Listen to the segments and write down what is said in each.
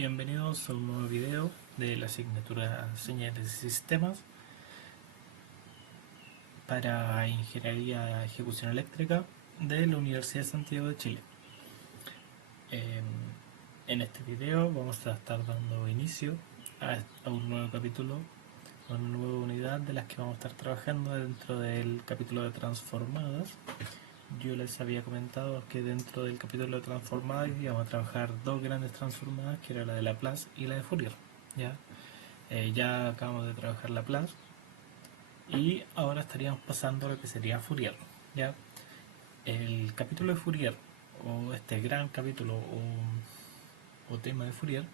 Bienvenidos a un nuevo video de la asignatura Señales y Sistemas para Ingeniería de Ejecución Eléctrica de la Universidad de Santiago de Chile. En este video vamos a estar dando inicio a un nuevo capítulo, a una nueva unidad de las que vamos a estar trabajando dentro del capítulo de transformadas. Yo les había comentado que dentro del capítulo de transformadas íbamos a trabajar dos grandes transformadas, que era la de Laplace y la de Fourier. Ya acabamos de trabajar Laplace y ahora estaríamos pasando a lo que sería Fourier. ¿Ya? El capítulo de Fourier, o este gran capítulo o tema de Fourier,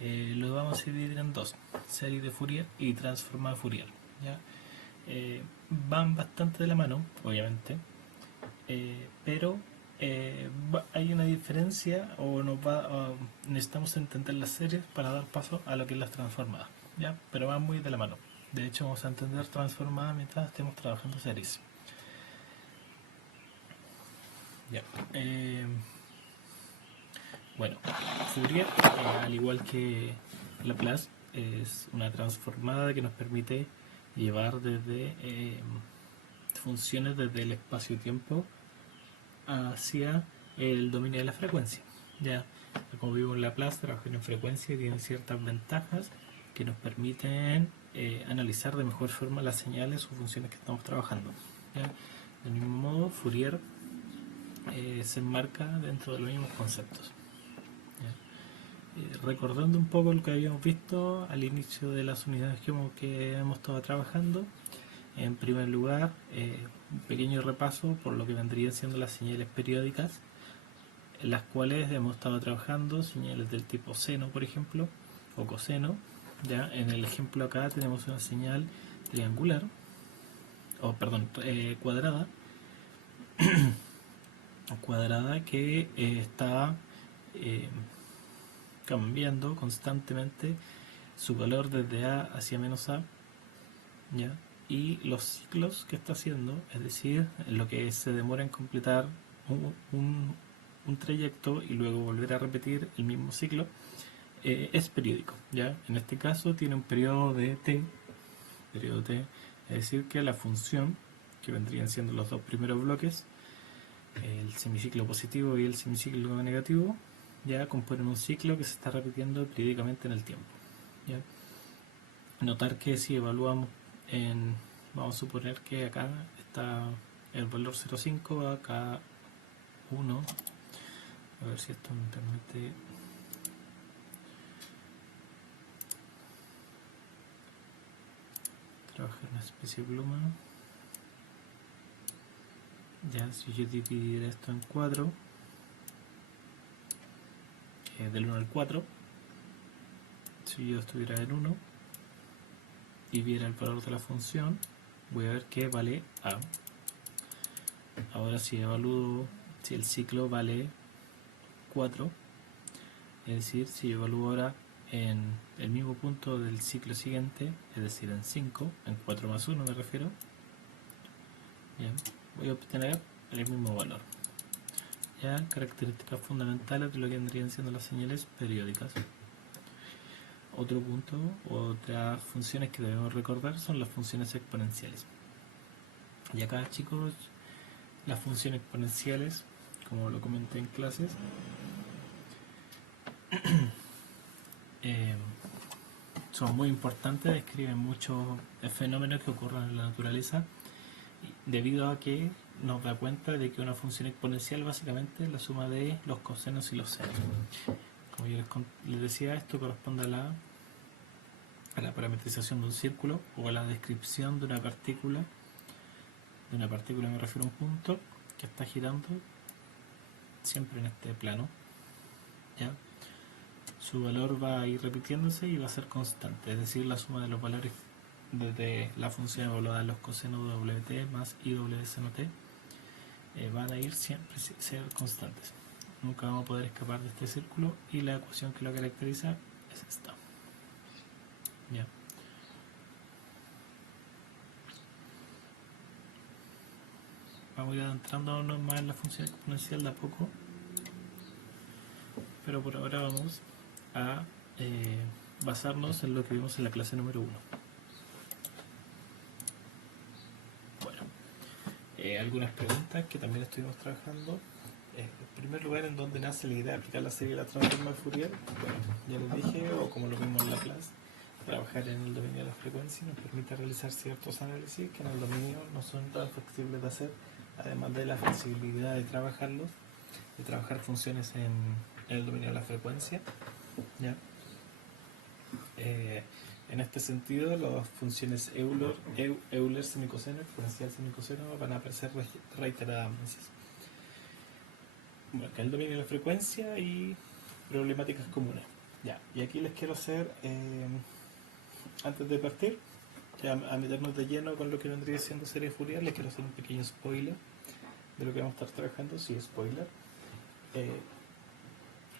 lo vamos a dividir en dos: serie de Fourier y transformada de Fourier. ¿Ya? Van bastante de la mano, obviamente, pero hay una diferencia o necesitamos entender las series para dar paso a lo que es las transformadas, ¿ya? Pero van muy de la mano. De hecho, vamos a entender transformadas mientras estemos trabajando series. Ya. Bueno, Fourier, al igual que Laplace, es una transformada que nos permite llevar desde funciones desde el espacio-tiempo hacia el dominio de la frecuencia. Ya, como vimos en Laplace, trabajar en frecuencia tiene ciertas ventajas que nos permiten analizar de mejor forma las señales o funciones que estamos trabajando. ¿Ya? Del mismo modo, Fourier se enmarca dentro de los mismos conceptos. Recordando un poco lo que habíamos visto al inicio de las unidades que hemos estado trabajando, en primer lugar, un pequeño repaso por lo que vendrían siendo las señales periódicas, en las cuales hemos estado trabajando señales del tipo seno, por ejemplo, o coseno. Ya en el ejemplo acá tenemos una señal triangular, cuadrada, que está cambiando constantemente su valor desde A hacia menos A, ¿ya? Y los ciclos que está haciendo, es decir, lo que se demora en completar un trayecto y luego volver a repetir el mismo ciclo, es periódico. ¿Ya? En este caso tiene un periodo de t, es decir, que la función, que vendrían siendo los dos primeros bloques, el semiciclo positivo y el semiciclo negativo, ya componen un ciclo que se está repitiendo periódicamente en el tiempo. ¿Ya? Notar que si evaluamos vamos a suponer que acá está el valor 0,5, acá 1, a ver si esto me permite trabajar una especie de pluma. Ya, si yo dividiera esto en 4, del 1 al 4, si yo estuviera en 1 y viera el valor de la función, voy a ver que vale A. Ahora si evalúo si el ciclo vale 4, es decir, si yo evalúo ahora en el mismo punto del ciclo siguiente, es decir, en 5, en 4 más 1 me refiero, bien, voy a obtener el mismo valor. Ya, características fundamentales de lo que vendrían siendo las señales periódicas. Otro punto, otras funciones que debemos recordar son las funciones exponenciales. Y acá, chicos, las funciones exponenciales, como lo comenté en clases, son muy importantes, describen muchos fenómenos que ocurren en la naturaleza, debido a que nos da cuenta de que una función exponencial básicamente es la suma de los cosenos y los senos. Como yo les decía, esto corresponde a la parametrización de un círculo o a la descripción de una partícula. De una partícula me refiero a un punto que está girando siempre en este plano. ¿Ya? Su valor va a ir repitiéndose y va a ser constante, es decir, la suma de los valores desde la función evaluada en los cosenos de WT más IW seno t van a ir siempre ser constantes. Nunca vamos a poder escapar de este círculo y la ecuación que lo caracteriza es esta. ¿Ya? Vamos a ir adentrándonos más en la función exponencial de a poco, pero por ahora vamos a basarnos en lo que vimos en la clase número 1. Bueno, algunas preguntas que también estuvimos trabajando. En primer lugar, ¿en dónde nace la idea de aplicar la serie de la transforma de Fourier? Bueno, ya les dije, o como lo vimos en la clase, trabajar en el dominio de la frecuencia nos permite realizar ciertos análisis que en el dominio no son tan flexibles de hacer, además de la flexibilidad de trabajarlos, de trabajar funciones en el dominio de la frecuencia. ¿Ya? En este sentido, las funciones Euler semicoseno, exponencial semicoseno van a aparecer reiteradas veces. Bueno, acá el dominio de la frecuencia y problemáticas comunes. Ya, y aquí les quiero hacer, antes de partir, ya a meternos de lleno con lo que vendría siendo serie Fourier, les quiero hacer un pequeño spoiler de lo que vamos a estar trabajando, sí, spoiler.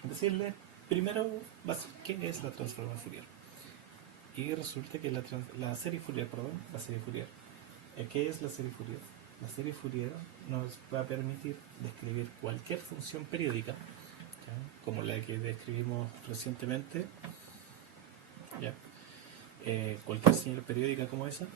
Decirles primero qué es la transforma Fourier. Y resulta que la serie Fourier, ¿qué es la serie Fourier? La serie Fourier nos va a permitir describir cualquier función periódica, ¿ya? Como la que describimos recientemente, ¿ya? Cualquier señal periódica como esa,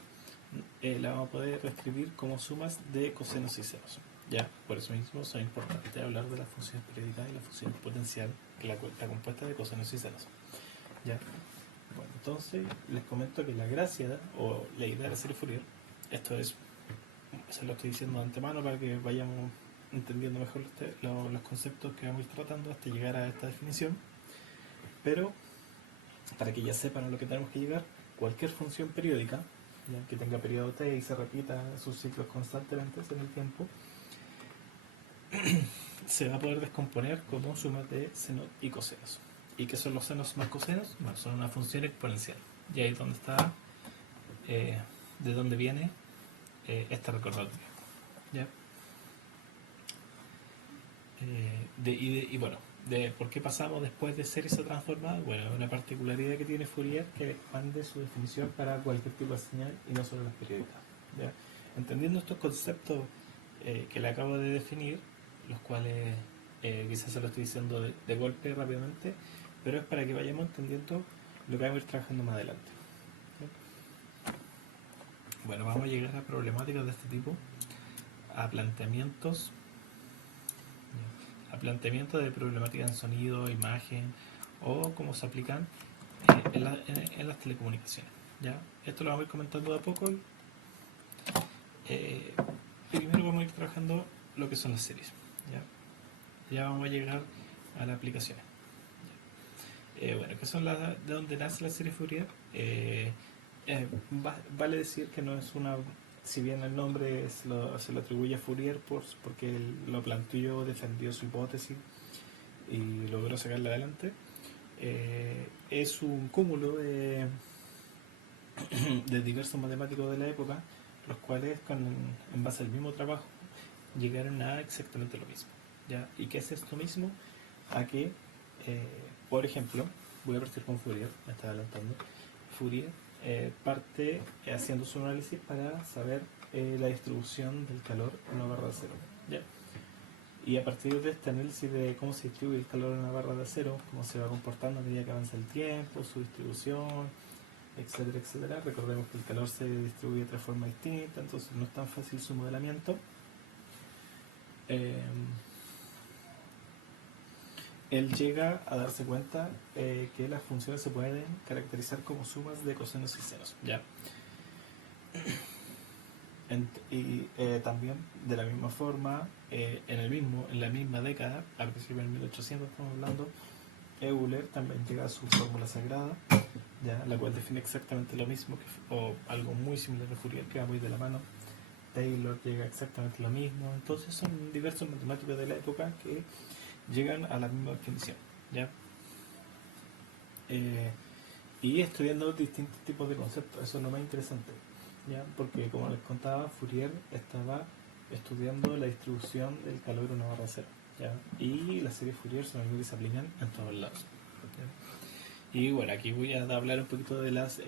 la vamos a poder describir como sumas de cosenos y senos. ¿Ya? Por eso mismo es importante hablar de las funciones periódicas y la función exponencial, que la compuesta de cosenos y senos. ¿Ya? Bueno, entonces les comento que la gracia o la idea de la serie Fourier, esto es, se lo estoy diciendo de antemano para que vayamos entendiendo mejor los conceptos que vamos a ir tratando hasta llegar a esta definición, pero para que ya sepan a lo que tenemos que llegar, cualquier función periódica, ¿ya? Que tenga periodo t y se repita sus ciclos constantemente en el tiempo, se va a poder descomponer como sumas de senos y cosenos. ¿Y qué son los senos más cosenos? Bueno, son una función exponencial. Y ahí es donde está, de dónde viene esta recordatoria. ¿Ya? Y bueno, de por qué pasamos después de series a transformadas. Bueno, una particularidad que tiene Fourier que expande su definición para cualquier tipo de señal y no solo las periódicas. ¿Ya? Entendiendo estos conceptos que le acabo de definir, los cuales quizás se lo estoy diciendo de golpe rápidamente, pero es para que vayamos entendiendo lo que vamos a ir trabajando más adelante. ¿Sí? Bueno, vamos a llegar a problemáticas de este tipo, a planteamientos de problemáticas en sonido, imagen o cómo se aplican en las telecomunicaciones. ¿Ya? Esto lo vamos a ir comentando de a poco. Primero vamos a ir trabajando lo que son las series. Ya vamos a llegar a las aplicaciones. Bueno, ¿qué son de dónde nace la serie Fourier? Vale decir que no es una, si bien el nombre se lo atribuye a Fourier porque él lo planteó, defendió su hipótesis y logró sacarla adelante, es un cúmulo de diversos matemáticos de la época, los cuales en base al mismo trabajo llegaron a exactamente lo mismo. ¿Ya? ¿Y qué es esto mismo? A que, por ejemplo, voy a partir con Fourier, me está adelantando. Fourier parte haciendo su análisis para saber la distribución del calor en una barra de acero. ¿Ya? Y a partir de este análisis de cómo se distribuye el calor en una barra de acero, cómo se va comportando a medida que avanza el tiempo, su distribución, etcétera, etcétera. Recordemos que el calor se distribuye de tres formas distintas, entonces no es tan fácil su modelamiento. Él llega a darse cuenta que las funciones se pueden caracterizar como sumas de cosenos y senos. ¿Ya? También, de la misma forma, en la misma década, al principio del 1800 estamos hablando, Euler también llega a su fórmula sagrada, ¿ya? La cual define exactamente lo mismo, o algo muy similar a Fourier, que va muy de la mano. Taylor llega exactamente lo mismo. Entonces son diversos matemáticos de la época que llegan a la misma definición. ¿Ya? Y estudiando distintos tipos de conceptos, eso es lo más interesante. ¿Ya? Porque como les contaba, Fourier estaba estudiando la distribución del calor en una barra de cero. ¿Ya? Y las series Fourier son algo que se aplican en todos lados. ¿Ya? Y bueno, aquí voy a hablar un poquito de las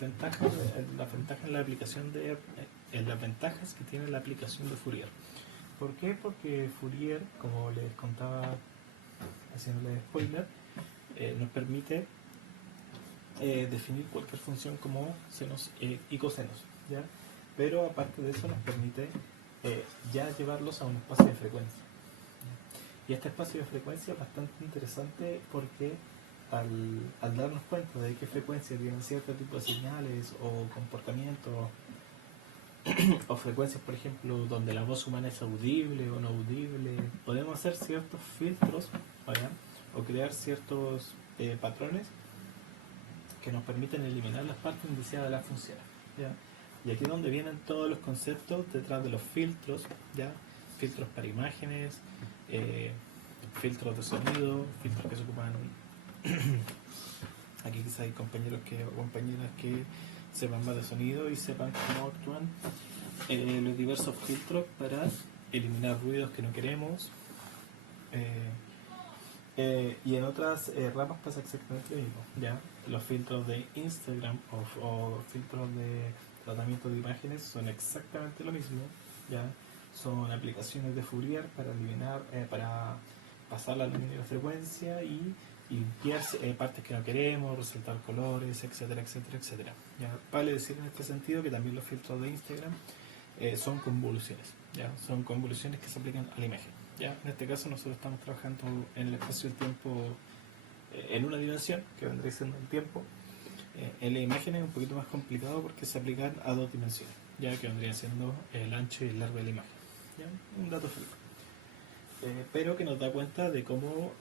ventajas, en la aplicación en las ventajas que tiene la aplicación de Fourier. ¿Por qué? Porque Fourier, como les contaba haciéndole spoiler, nos permite definir cualquier función como senos y cosenos, ¿ya? Pero aparte de eso nos permite ya llevarlos a un espacio de frecuencia. Y este espacio de frecuencia es bastante interesante porque al darnos cuenta de qué frecuencia tienen cierto tipo de señales o comportamientos o frecuencias, por ejemplo, donde la voz humana es audible o no audible, podemos hacer ciertos filtros, ¿ya? O crear ciertos patrones que nos permiten eliminar las partes indeseadas de la función, ¿ya? Y aquí es donde vienen todos los conceptos detrás de los filtros, ¿ya? Filtros para imágenes, eh, filtros de sonido, filtros que se ocupan. Aquí quizás hay compañeros o compañeras que sepan más de sonido y sepan cómo actúan los diversos filtros para eliminar ruidos que no queremos. Y en otras ramas pasa exactamente lo mismo, ¿ya? Los filtros de Instagram o filtros de tratamiento de imágenes son exactamente lo mismo, ¿ya? Son aplicaciones de Fourier para eliminar, para pasar la línea de frecuencia y limpiar partes que no queremos, resaltar colores, etcétera, etcétera, etcétera. ¿Ya? Vale decir en este sentido que también los filtros de Instagram son convoluciones, ¿ya? Son convoluciones que se aplican a la imagen. ¿Ya? En este caso nosotros estamos trabajando en el espacio del tiempo en una dimensión, que vendría siendo el tiempo. En la imagen es un poquito más complicado porque se aplican a dos dimensiones, ya que vendría siendo el ancho y el largo de la imagen. ¿Ya? Un dato frío. Pero que nos da cuenta de cómo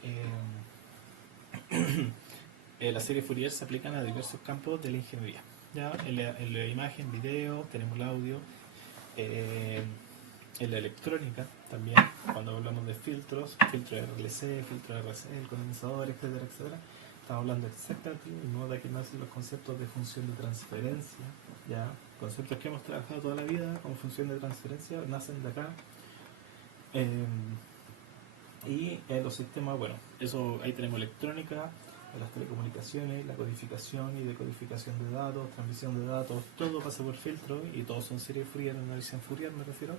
la serie Fourier se aplican a diversos campos de la ingeniería. ¿Ya? En la imagen, video, tenemos el audio, en la electrónica también, cuando hablamos de filtros, filtro RLC, filtro RC, el condensador, etcétera, etcétera, estamos hablando exactamente lo mismo. De aquí nacen los conceptos de función de transferencia, ya, conceptos que hemos trabajado toda la vida como función de transferencia, nacen de acá. Y los sistemas, bueno, eso ahí tenemos electrónica, las telecomunicaciones, la codificación y decodificación de datos, transmisión de datos, todo pasa por filtro y todos son series Fourier, análisis en Fourier me refiero.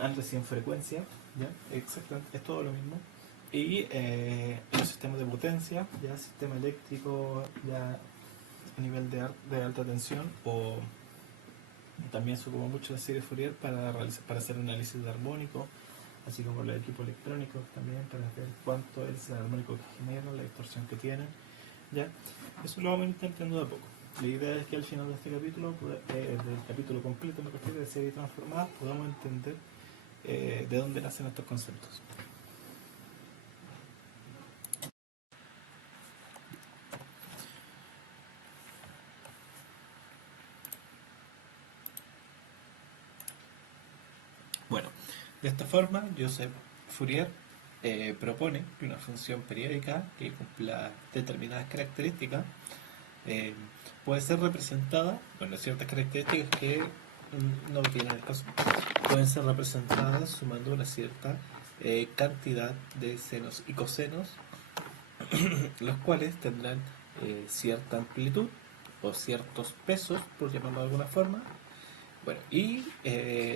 Análisis en frecuencia, ¿ya? Exactamente, es todo lo mismo. Y los sistemas de potencia, ya sistema eléctrico, ya a nivel de alta tensión, o también se ocupa mucho la serie Fourier para hacer análisis de armónico, así como los equipos electrónicos también, para ver cuánto es el armónico que generan, la distorsión que tienen, ¿ya? Eso lo vamos a ir intentando de a poco. La idea es que al final de este capítulo, del capítulo completo, me refiero de serie transformada, podamos entender de dónde nacen estos conceptos. Bueno, de esta forma, Joseph Fourier propone que una función periódica que cumpla determinadas características eh, puede ser representada, bueno, ciertas características que no tienen el caso, pueden ser representadas sumando una cierta cantidad de senos y cosenos, los cuales tendrán cierta amplitud o ciertos pesos, por llamarlo de alguna forma. Bueno, y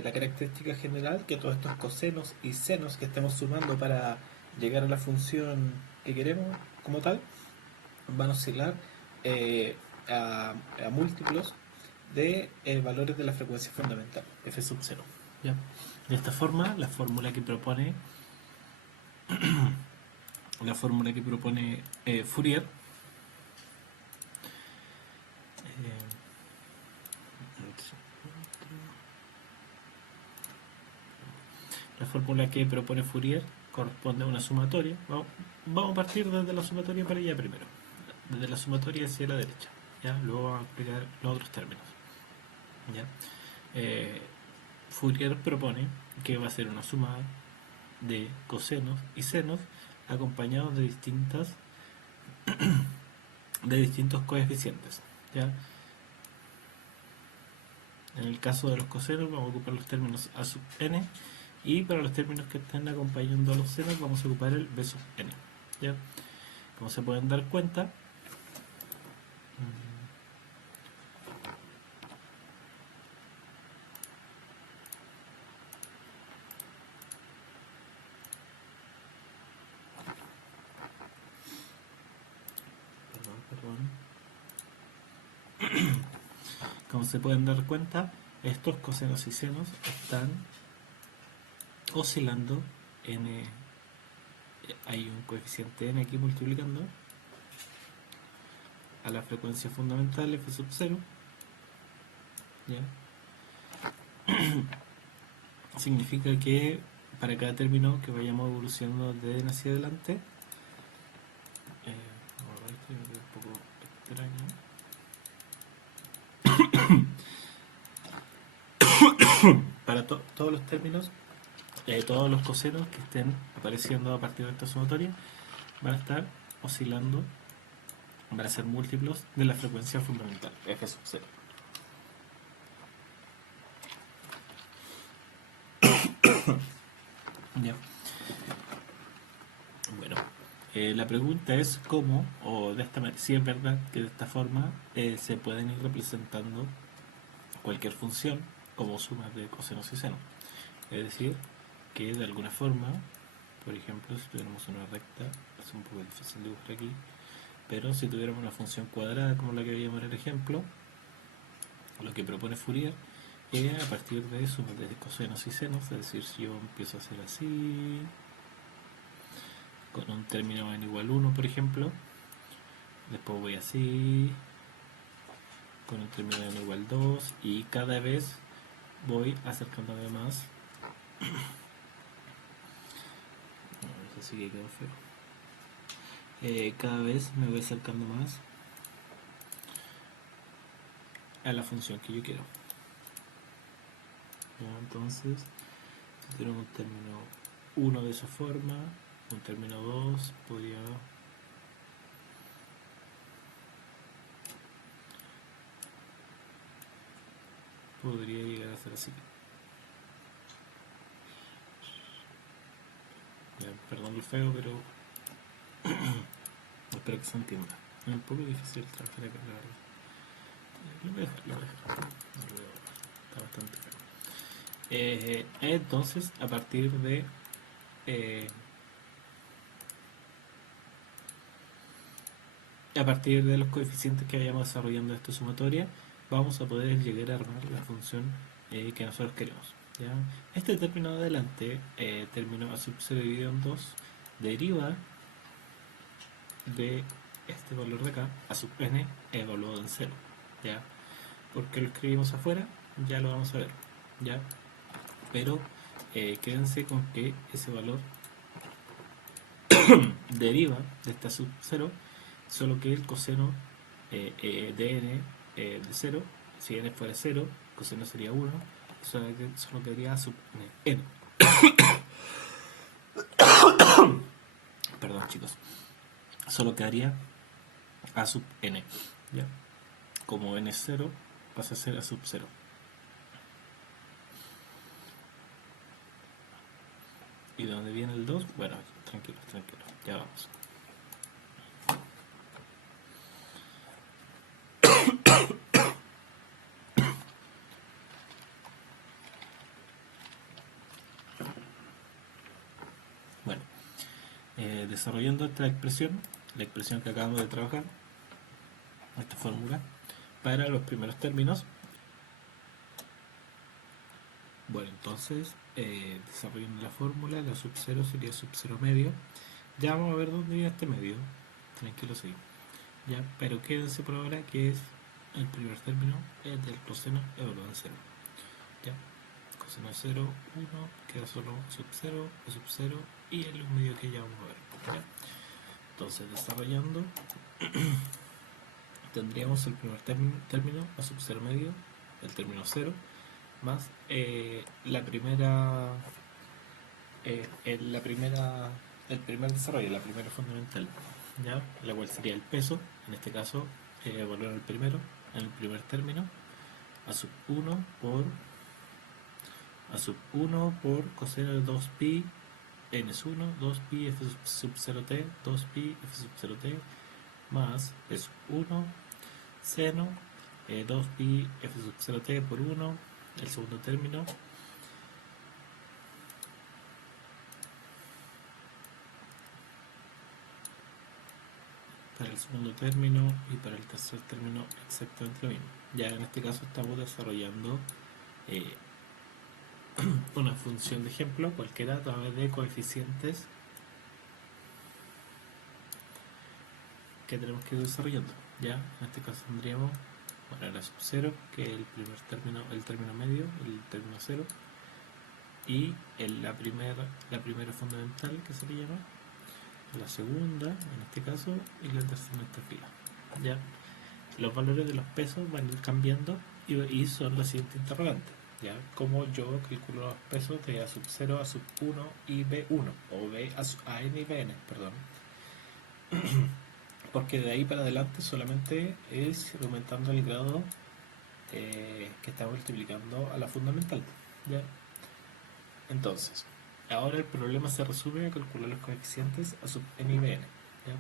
la característica general que todos estos cosenos y senos que estemos sumando para llegar a la función que queremos como tal van a oscilar eh, a, a múltiplos de valores de la frecuencia fundamental, f sub 0. ¿Ya? De esta forma, la fórmula que propone Fourier la fórmula que propone Fourier corresponde a una sumatoria. Vamos a partir desde la sumatoria para allá primero, desde la sumatoria hacia la derecha, ¿ya? Luego vamos a explicar los otros términos, ¿ya? Fourier propone que va a ser una suma de cosenos y senos acompañados de distintos coeficientes, ¿ya? En el caso de los cosenos vamos a ocupar los términos a sub n, y para los términos que estén acompañando a los senos vamos a ocupar el b sub n, ¿ya? Como se pueden dar cuenta, Como se pueden dar cuenta, estos cosenos y senos están oscilando n. Hay un coeficiente n aquí multiplicando a la frecuencia fundamental f sub 0, ¿ya? Significa que para cada término que vayamos evolucionando de n hacia adelante, esto es un poco extraño. Para todos los términos, todos los cosenos que estén apareciendo a partir de esta sumatoria van a estar oscilando, van a ser múltiplos de la frecuencia fundamental, f sub 0. Ya. Bueno, la pregunta es cómo, o de esta manera, si es verdad que de esta forma se pueden ir representando cualquier función como sumas de cosenos y senos. Es decir, que de alguna forma, por ejemplo, si tuviéramos una recta, es un poco difícil dibujar aquí, pero si tuviéramos una función cuadrada como la que veíamos en el ejemplo, lo que propone Fourier es a partir de sumas de cosenos y senos, es decir, si yo empiezo a hacer así, con un término n igual 1, por ejemplo, después voy así, con un término n igual 2, y cada vez voy acercándome más. Eso sí que quedó feo. Cada vez me voy acercando más a la función que yo quiero. ¿Ya? Entonces, si tenemos un término 1 de esa forma, un término 2 podría llegar a ser así. Ya, perdón lo feo, pero espero que se entienda. Es un poco difícil trabajar acá, la verdad. Lo voy a dejar. Está bastante feo. Entonces, a partir de los coeficientes que vayamos desarrollando esta sumatoria, vamos a poder llegar a armar la función que nosotros queremos. ¿Ya? Este término de adelante, término a sub 0 dividido en 2, deriva de este valor de acá, a sub n, evaluado en 0. ¿Ya? Porque lo escribimos afuera, ya lo vamos a ver. ¿Ya? Pero quédense con que ese valor deriva de esta sub 0, solo que el coseno de n de 0, si n fuera 0, el coseno sería 1, solo quedaría sub n. Perdón, chicos. Solo quedaría a sub n. ¿Ya? Como n es 0, pasa a ser a sub 0. ¿Y de dónde viene el 2? Bueno, tranquilos, ya vamos. Bueno, desarrollando esta expresión, la expresión que acabamos de trabajar, esta fórmula, para los primeros términos. Bueno, entonces, desarrollando la fórmula, la sub 0 sería sub 0 medio. Ya vamos a ver dónde viene este medio. Tranquilo, sí. Ya, pero quédense por ahora que es el primer término es del coseno evaluado en 0. Ya, coseno de 0, 1, queda solo sub 0, sub 0 y el medio que ya vamos a ver. ¿Ya? Entonces, desarrollando, tendríamos el primer término a sub 0 medio, el término 0, más el primer desarrollo, la primera fundamental, ¿ya? La cual sería el peso, en este caso, evaluar el primero, en el primer término, a sub 1 por coseno de 2pi n es 1, 2pi f sub 0t, 2pi f sub 0t, más p sub 1, seno 2pi f sub 0t por 1, el segundo término, para el segundo término y para el tercer término exactamente lo mismo. Ya en este caso estamos desarrollando eh, una función de ejemplo cualquiera a través de coeficientes que tenemos que ir desarrollando. Ya en este caso tendríamos, bueno, era sub 0, que es el primer término, el término medio, el término 0, y la primera fundamental, que se le llama, la segunda en este caso, y la tercera en esta fila. Ya los valores de los pesos van a ir cambiando y son la siguiente interrogante. ¿Ya? Como yo calculo los pesos de A sub 0, A sub 1 y B1, o B a n y Bn, perdón. Porque de ahí para adelante solamente es aumentando el grado que está multiplicando a la fundamental. ¿Ya? Entonces, ahora el problema se resume a calcular los coeficientes a sub n y Bn. ¿Ya?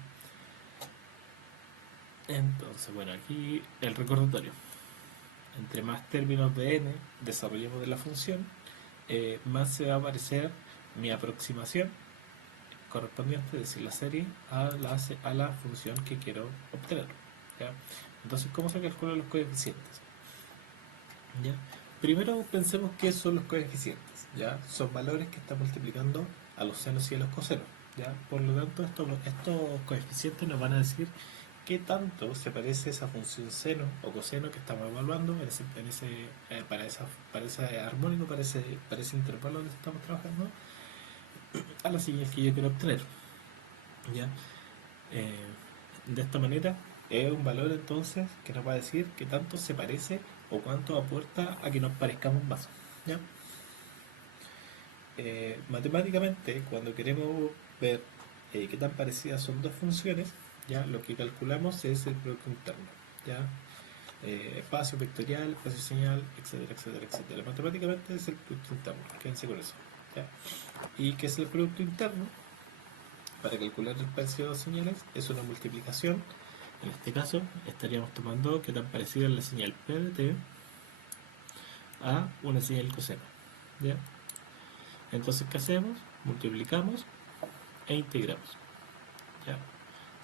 Entonces, bueno, aquí el recordatorio. Entre más términos de n desarrollemos de la función, más se va a aparecer mi aproximación correspondiente, es decir, la serie, a la función que quiero obtener. ¿Ya? Entonces, ¿cómo se calculan los coeficientes? ¿Ya? Primero pensemos qué son los coeficientes. ¿Ya? Son valores que están multiplicando a los senos y a los cosenos. ¿Ya? Por lo tanto, estos coeficientes nos van a decir qué tanto se parece esa función seno o coseno que estamos evaluando para ese armónico, para ese intervalo que estamos trabajando, a la señal que yo quiero obtener. ¿Ya? Eh, de esta manera es un valor entonces que nos va a decir qué tanto se parece o cuánto aporta a que nos parezcamos más. ¿Ya? Matemáticamente, cuando queremos ver qué tan parecidas son dos funciones, ya lo que calculamos es el producto interno. ¿Ya? Espacio vectorial, espacio señal, etcétera, etcétera, etcétera. Matemáticamente es el producto interno, quédense con eso. ¿Ya? ¿Y qué es el producto interno? Para calcular el precio de dos señales es una multiplicación. En este caso estaríamos tomando qué tan parecida es la señal P de t a una señal coseno. ¿Ya? Entonces, ¿qué hacemos? Multiplicamos e integramos. ¿Ya?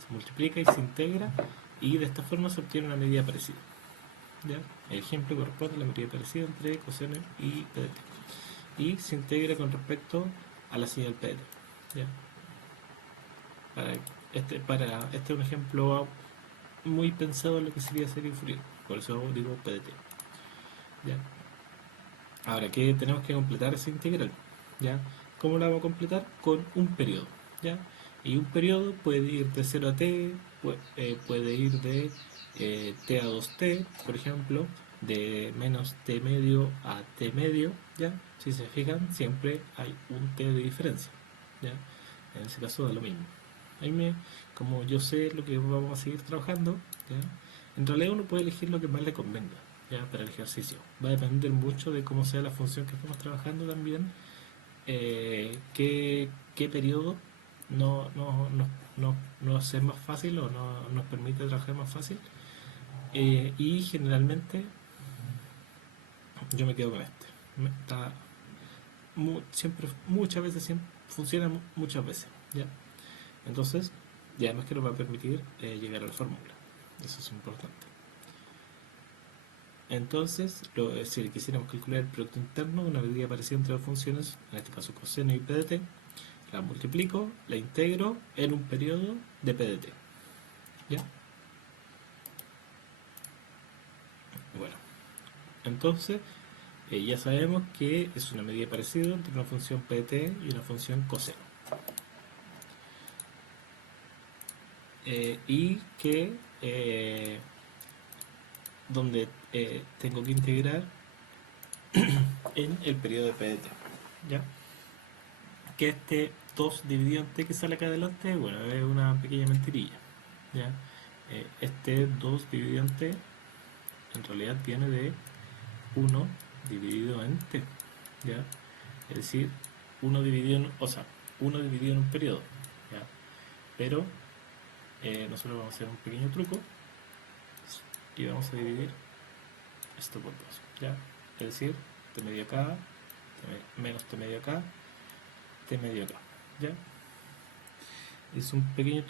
Se multiplica y se integra y de esta forma se obtiene una medida parecida. ¿Ya? El ejemplo corresponde a la medida parecida entre coseno y P de t. Y se integra con respecto a la señal P de t. ¿Ya? Este es un ejemplo muy pensado en lo que sería serie Fourier, por eso digo PDT. ¿Ya? Ahora, ¿qué tenemos que completar esa integral? ¿Ya? ¿Cómo la vamos a completar? Con un periodo. ¿Ya? Y un periodo puede ir de 0 a t, puede ir de t a 2t, por ejemplo, de menos t medio a t medio. ¿Ya? Si se fijan, siempre hay un t de diferencia. ¿Ya? En ese caso da lo mismo. Como yo sé lo que vamos a seguir trabajando, ¿ya? En realidad uno puede elegir lo que más le convenga, ¿ya? Para el ejercicio. Va a depender mucho de cómo sea la función que estamos trabajando también, qué periodo nos hace más fácil o nos permite trabajar más fácil. Y generalmente yo me quedo con este. Está siempre, muchas veces, siempre, funciona muchas veces, ¿ya? Entonces, y además que nos va a permitir llegar a la fórmula. Eso es importante. Entonces, si quisiéramos calcular el producto interno de una medida parecida entre dos funciones, en este caso coseno y PDT, la multiplico, la integro en un periodo de PDT. ¿Ya? Bueno, entonces ya sabemos que es una medida parecida entre una función PDT y una función coseno. Y que donde tengo que integrar en el periodo de PDT. ¿Ya? Que este 2 dividido en t que sale acá adelante, bueno, es una pequeña mentirilla. ¿Ya? Este 2 dividido en t en realidad viene de 1 dividido en t. ¿Ya? Es decir, 1 dividido en, o sea, 1 dividido en un periodo. ¿Ya? Pero nosotros vamos a hacer un pequeño truco y vamos a dividir esto por 2. ¿Ya? Es decir, t medio acá, menos t medio acá, t medio acá. ¿Ya? Es un pequeño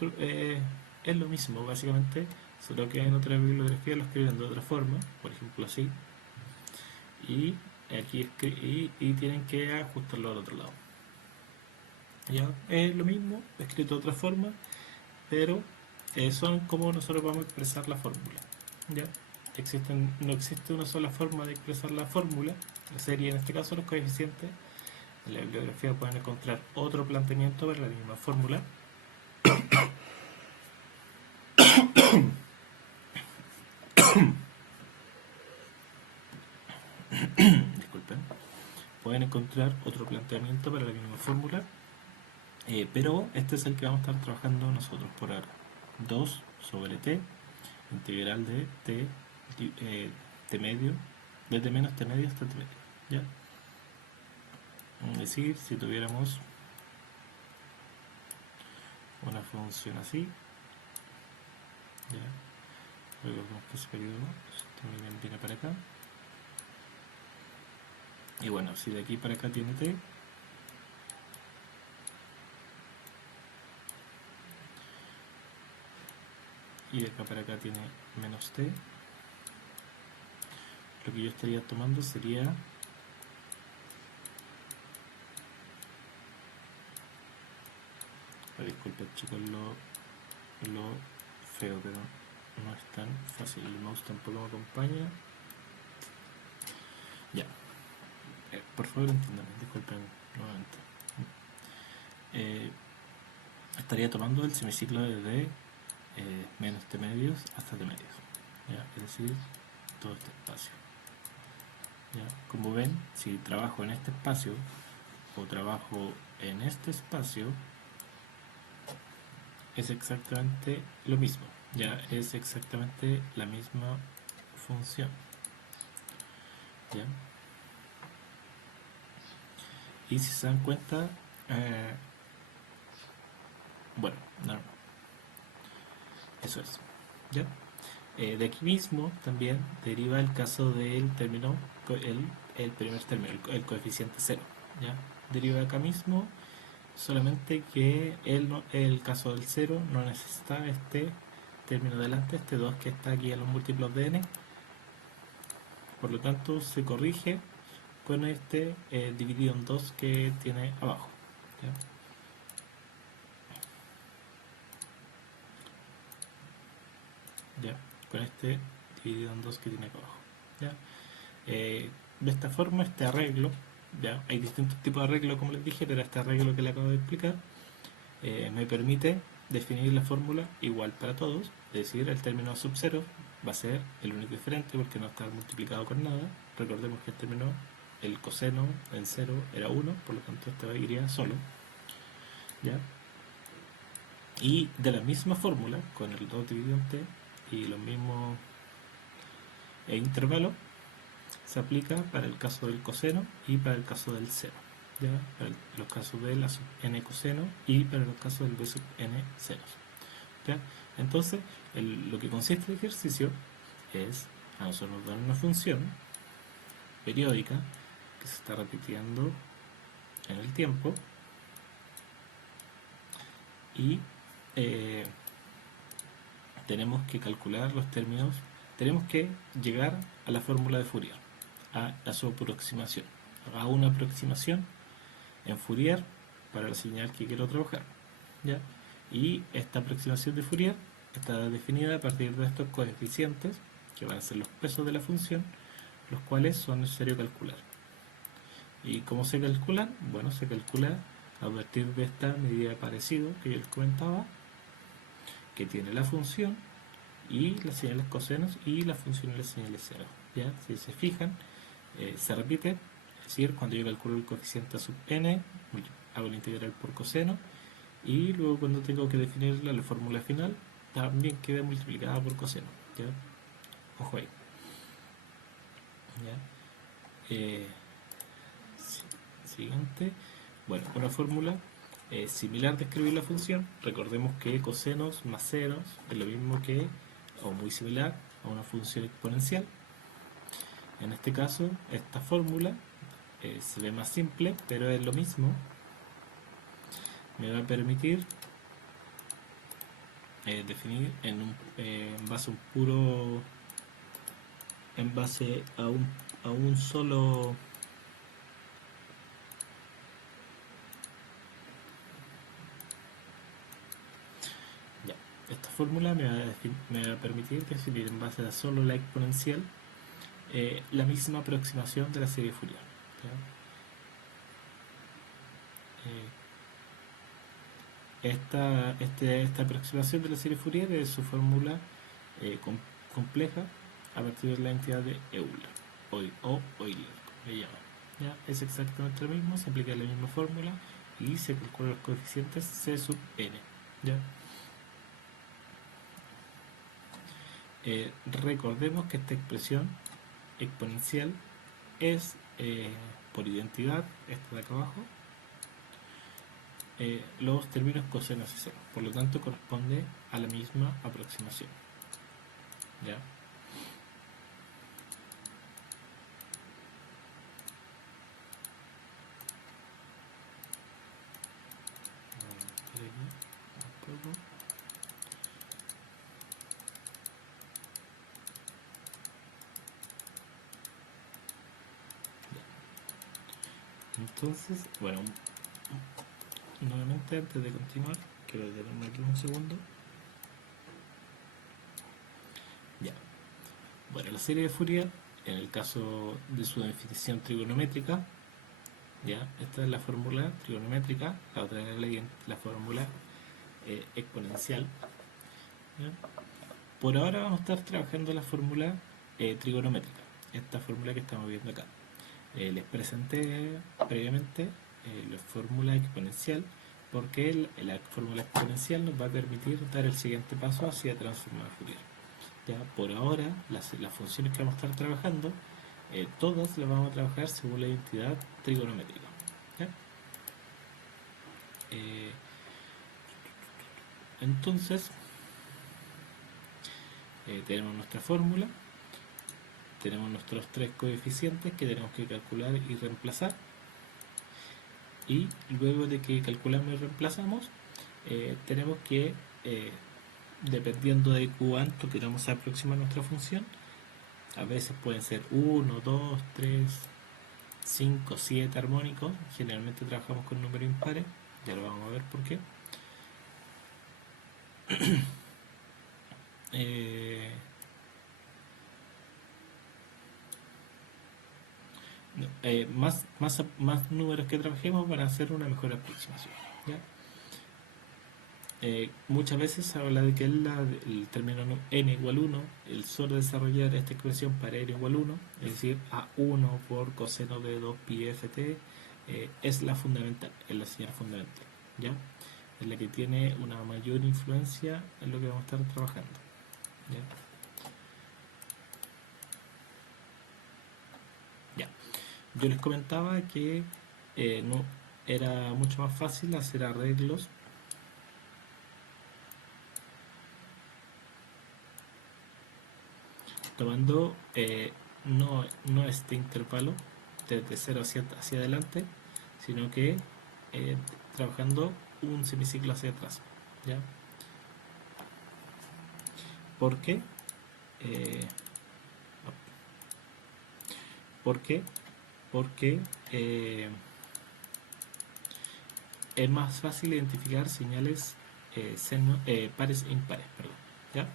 es lo mismo básicamente, solo que en otra bibliografía lo escriben de otra forma, por ejemplo así, y aquí y tienen que ajustarlo al otro lado. Ya es lo mismo, escrito de otra forma, pero son como nosotros vamos a expresar la fórmula. ¿Ya? No existe una sola forma de expresar la fórmula, la serie en este caso los coeficientes. En la bibliografía pueden encontrar otro planteamiento para la misma fórmula. Disculpen. Pueden encontrar otro planteamiento para la misma fórmula, pero este es el que vamos a estar trabajando nosotros por ahora. 2 sobre t, integral de t, t medio, desde menos t medio hasta t medio. ¿Ya? Es decir, si tuviéramos una función así, ¿ya? Recordemos que ese periodo también viene para acá. Y bueno, si de aquí para acá tiene t, y de acá para acá tiene menos t, lo que yo estaría tomando sería disculpen chicos lo feo, pero no es tan fácil, el mouse tampoco me acompaña. Ya, por favor entiéndanme, disculpen nuevamente. Estaría tomando el semiciclo desde menos t medios hasta t medios, ¿ya? Es decir, todo este espacio. ¿Ya? Como ven, si trabajo en este espacio o trabajo en este espacio, es exactamente lo mismo, ya es exactamente la misma función. ¿Ya? Y si se dan cuenta, bueno, no, eso es. ¿Ya? De aquí mismo también deriva el caso del término, el primer término, el coeficiente 0. ¿Ya? Deriva acá mismo, solamente que el caso del 0 no necesita este término delante, este 2 que está aquí en los múltiplos de n. Por lo tanto, se corrige con este dividido en 2 que tiene abajo. ¿Ya? ¿Ya? Con este dividido en 2 que tiene acá abajo. ¿Ya? De esta forma, este arreglo, ¿ya? Hay distintos tipos de arreglo, como les dije, pero este arreglo que le acabo de explicar me permite definir la fórmula igual para todos, es decir, el término sub 0 va a ser el único diferente porque no está multiplicado con nada. Recordemos que el coseno en 0 era 1, por lo tanto este iría solo. ¿Ya? Y de la misma fórmula, con el 2 dividido en t y los mismos intervalos, se aplica para el caso del coseno y para el caso del seno. ¿Ya? Para los casos de la sub n coseno y para los casos del b sub n senos. ¿Ya? Entonces, lo que consiste el ejercicio es, a nosotros nos dan una función periódica que se está repitiendo en el tiempo y tenemos que calcular los términos, tenemos que llegar a la fórmula de Fourier, a su aproximación, a una aproximación en Fourier para la señal que quiero trabajar. ¿Ya? Y esta aproximación de Fourier está definida a partir de estos coeficientes, que van a ser los pesos de la función, los cuales son necesarios calcular. ¿Y cómo se calculan? Bueno, se calcula a partir de esta medida de parecido que yo les comentaba, que tiene la función y las señales cosenos y la función y las señales cero. ¿Ya? Si se fijan, se repite, es decir, cuando yo calculo el coeficiente sub n, hago la integral por coseno, y luego cuando tengo que definir la fórmula final, también queda multiplicada por coseno. ¿Ya? Ojo ahí. ¿Ya? Siguiente. Bueno, una fórmula similar de escribir la función. Recordemos que cosenos más senos es lo mismo que, o muy similar, a una función exponencial. En este caso, esta fórmula se ve más simple, pero es lo mismo. Me va a permitir definir en base a un puro, en base a un solo. Ya, esta fórmula me va a permitir definir en base a solo la exponencial la misma aproximación de la serie Fourier. ¿Ya? Esta aproximación de la serie Fourier es su fórmula compleja a partir de la entidad de Euler o Euler, como le llaman. ¿Ya? Es exactamente lo mismo, se aplica la misma fórmula y se calculan los coeficientes C sub n. ¿Ya? Recordemos que esta expresión exponencial es por identidad, esta de acá abajo, los términos cosenos y senos, por lo tanto corresponde a la misma aproximación. ¿Ya? Entonces, bueno, nuevamente antes de continuar, quiero detenerme aquí un segundo. Ya. Bueno, la serie de Fourier, en el caso de su definición trigonométrica, ya, esta es la fórmula trigonométrica, la otra es la fórmula exponencial. ¿Ya? Por ahora vamos a estar trabajando la fórmula trigonométrica, esta fórmula que estamos viendo acá. Les presenté previamente la fórmula exponencial porque la fórmula exponencial nos va a permitir dar el siguiente paso hacia transformar Fourier. ¿Ya? Por ahora, las funciones que vamos a estar trabajando, todas las vamos a trabajar según la identidad trigonométrica. ¿Ya? Entonces, tenemos nuestra fórmula, tenemos nuestros tres coeficientes que tenemos que calcular y reemplazar, y luego de que calculamos y reemplazamos, tenemos que, dependiendo de cuánto queramos aproximar nuestra función, a veces pueden ser 1, 2, 3, 5, 7 armónicos, generalmente trabajamos con números impares, ya lo vamos a ver por qué. Más números que trabajemos van a hacer una mejor aproximación. ¿Ya? Muchas veces se habla de que el término n igual 1, el solo desarrollar esta expresión para n igual 1, es decir, a1 por coseno de 2 pi ft, es la fundamental, es la señal fundamental. ¿Ya? Es la que tiene una mayor influencia en lo que vamos a estar trabajando. ¿Ya? Ya. Yo les comentaba que no era mucho más fácil hacer arreglos tomando no este intervalo desde 0 hacia adelante, sino que trabajando un semiciclo hacia atrás. ¿Ya? ¿Por qué? ¿Por qué? Porque es más fácil identificar señales pares e impares. Perdón, ¿ya?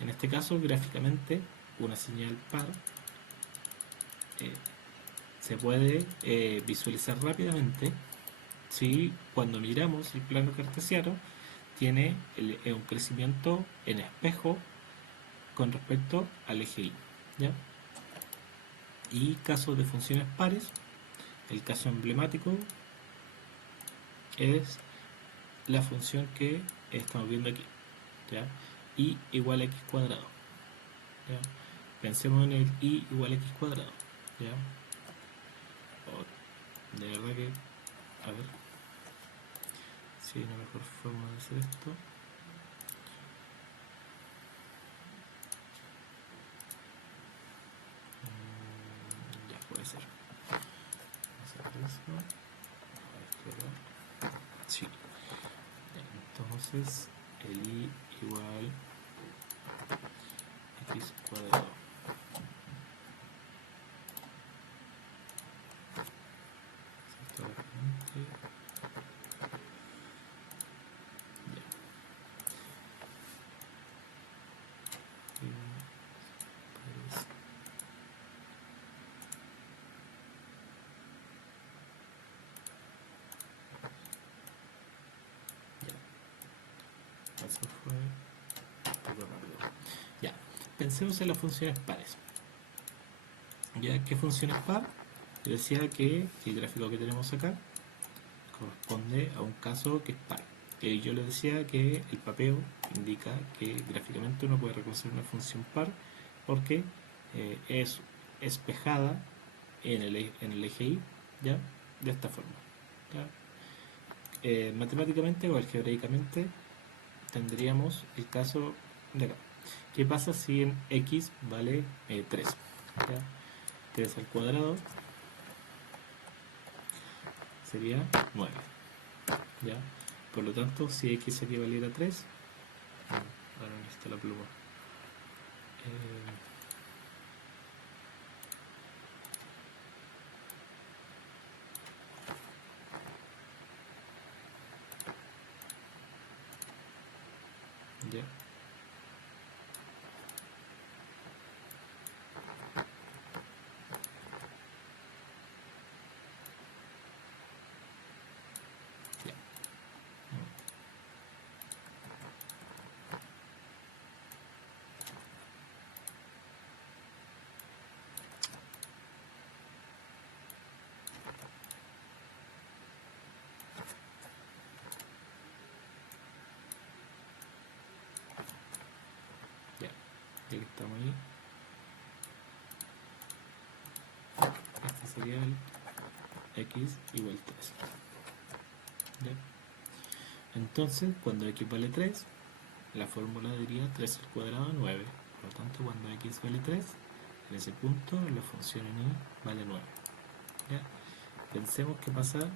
En este caso, gráficamente, una señal par se puede visualizar rápidamente si cuando miramos el plano cartesiano tiene un crecimiento en espejo con respecto al eje Y. ¿Ya? Y casos de funciones pares, el caso emblemático es la función que estamos viendo aquí, ¿ya? Y igual a x cuadrado. ¿Ya? Pensemos en el y igual a x cuadrado. ¿Ya? De verdad que, a ver si hay una mejor forma de hacer esto. Ya puede ser. Vamos a hacer eso. Sí. Entonces, el i igual x cuadrado. Eso fue un poco rápido. Ya, pensemos en las funciones pares. ¿Ya? ¿Qué función es par? Yo decía que el gráfico que tenemos acá corresponde a un caso que es par. Yo les decía que el papeo indica que gráficamente uno puede reconocer una función par porque es espejada en el eje Y, ¿ya? De esta forma. ¿Ya? Matemáticamente o algebraicamente tendríamos el caso de acá. ¿Qué pasa si en x vale 3? ¿Ya? 3 al cuadrado sería 9. ¿Ya? Por lo tanto, si x equivaliera a 3, ahora necesito la pluma. Ya. Ya. Ya. Ya que estamos ahí, este sería el x igual 3. ¿Ya? Entonces, cuando x vale 3, la fórmula diría 3 al cuadrado 9. Por lo tanto, cuando x vale 3, en ese punto la función en y vale 9. ¿Ya? Pensemos qué pasa en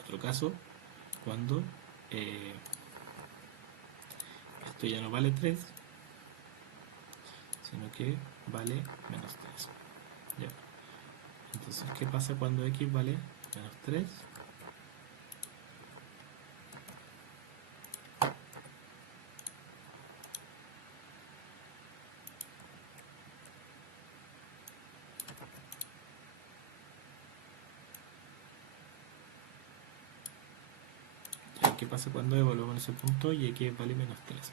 otro caso cuando esto ya no vale 3, sino que vale menos 3. ¿Ya? Entonces, ¿qué pasa cuando x vale menos 3? ¿Qué pasa cuando evaluamos ese punto y x vale menos 3?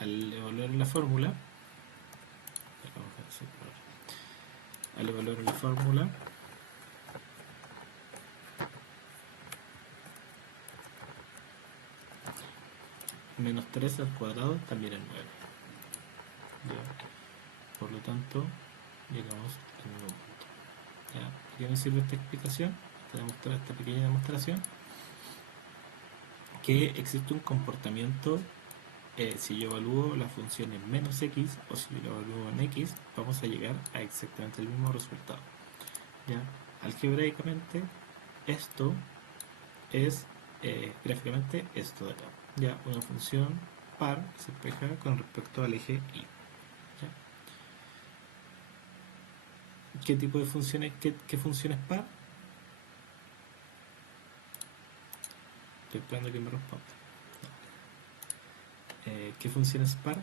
Al evaluar la fórmula, menos 3 al cuadrado también es 9. ¿Ya? Por lo tanto, llegamos al mismo punto. ¿Ya? ¿Por qué me sirve esta explicación? Esta pequeña demostración, que existe un comportamiento. Si yo evalúo la función en menos x o si yo lo evalúo en x, vamos a llegar a exactamente el mismo resultado. ¿Ya? Algebraicamente, esto es gráficamente esto de acá. ¿Ya? Una función par que se espeja con respecto al eje y. ¿Ya? ¿Qué tipo de funciones, qué función es par? Estoy esperando que me responda. ¿Qué función es par?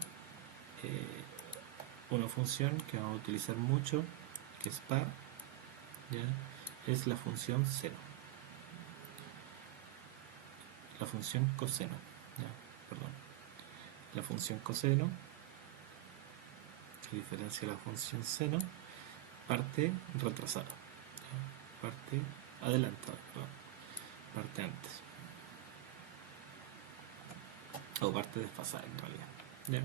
Una función que vamos a utilizar mucho, que es par, ¿ya? Es la función seno. La función coseno, ¿ya? Perdón. La función coseno, a diferencia de la función seno, parte retrasada, ¿ya? Parte adelantada, perdón. Parte antes. O parte desfasada en realidad, ¿ya?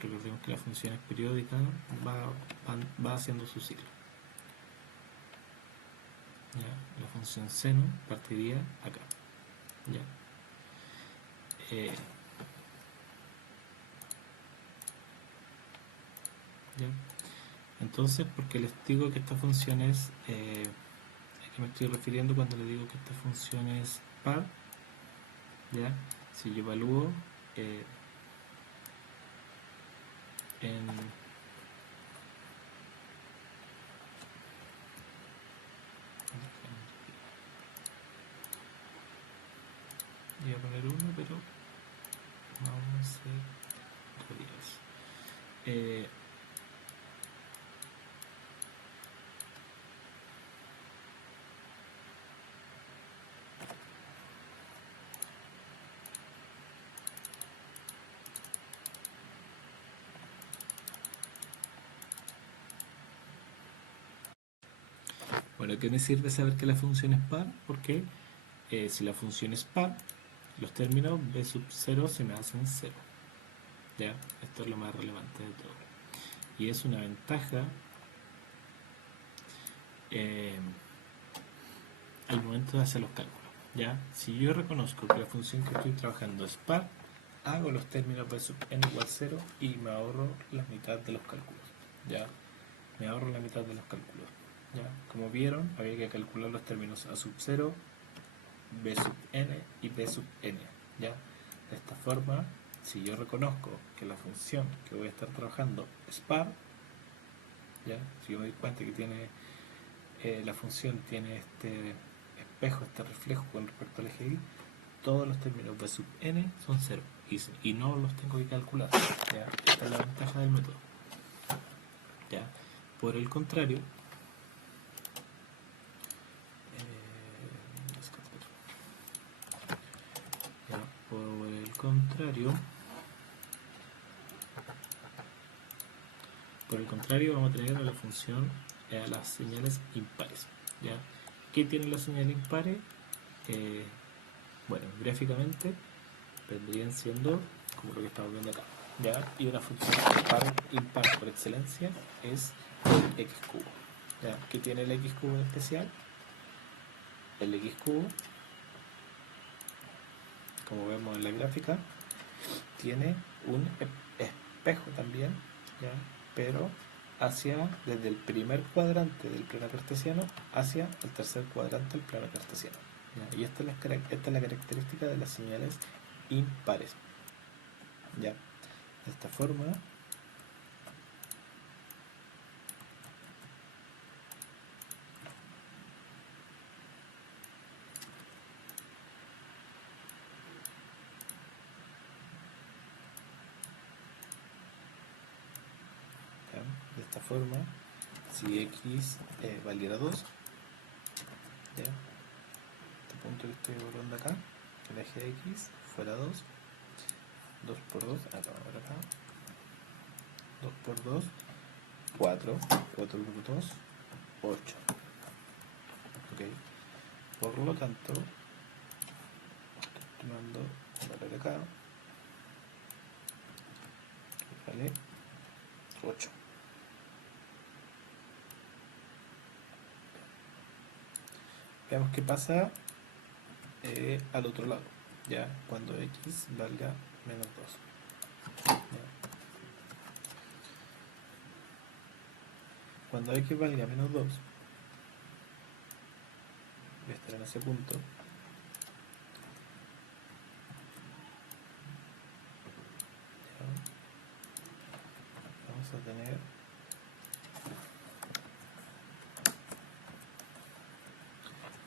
Recordemos que la función es periódica, va haciendo su ciclo. ¿Ya? La función seno partiría acá. ¿Ya? ¿Ya? Entonces, porque les digo que esta función es qué me estoy refiriendo cuando le digo que esta función es par? ¿Ya? Si yo evalúo en voy a poner uno, pero vamos a hacer otro 10. Bueno, ¿qué me sirve saber que la función es par? Porque si la función es par, los términos b sub 0 se me hacen 0. ¿Ya? Esto es lo más relevante de todo. Y es una ventaja al momento de hacer los cálculos. ¿Ya? Si yo reconozco que la función que estoy trabajando es par, hago los términos b sub n igual 0 y me ahorro la mitad de los cálculos. ¿Ya? Me ahorro la mitad de los cálculos. ¿Ya? Como vieron, había que calcular los términos a sub 0, b sub n y b sub n. ¿Ya? De esta forma, si yo reconozco que la función que voy a estar trabajando es par, ¿ya? Si yo me doy cuenta que tiene la función tiene este espejo, este reflejo con respecto al eje y, todos los términos b sub n son 0 y no los tengo que calcular. ¿Ya? Esta es la ventaja del método. ¿Ya? Por el contrario, ¿ya? Por el contrario vamos a tener a la función a las señales impares. ¿Ya? ¿Qué tienen las señales impares? Bueno, gráficamente vendrían siendo como lo que estamos viendo acá. ¿Ya? Y una función impar por excelencia es el x cubo. ¿Ya? ¿Qué tiene el x cubo en especial? El x cubo, como vemos en la gráfica, tiene un espejo también, ¿ya? Pero desde el primer cuadrante del plano cartesiano hacia el tercer cuadrante del plano cartesiano. ¿Ya? Y esta es la característica de las señales impares. ¿Ya? De esta forma, si x valiera 2, ¿ya? Este punto que estoy evaluando acá, el eje de x fuera 2, 2 por 2, acá, 2 por 2, 4, 4 por 2, 8. ¿Okay? Por lo tanto, estoy tomando un valor acá, que vale 8. Veamos qué pasa al otro lado, ya cuando x valga menos 2. ¿Ya? Cuando x valga menos 2, voy a estar en ese punto. ¿Ya? Vamos a tener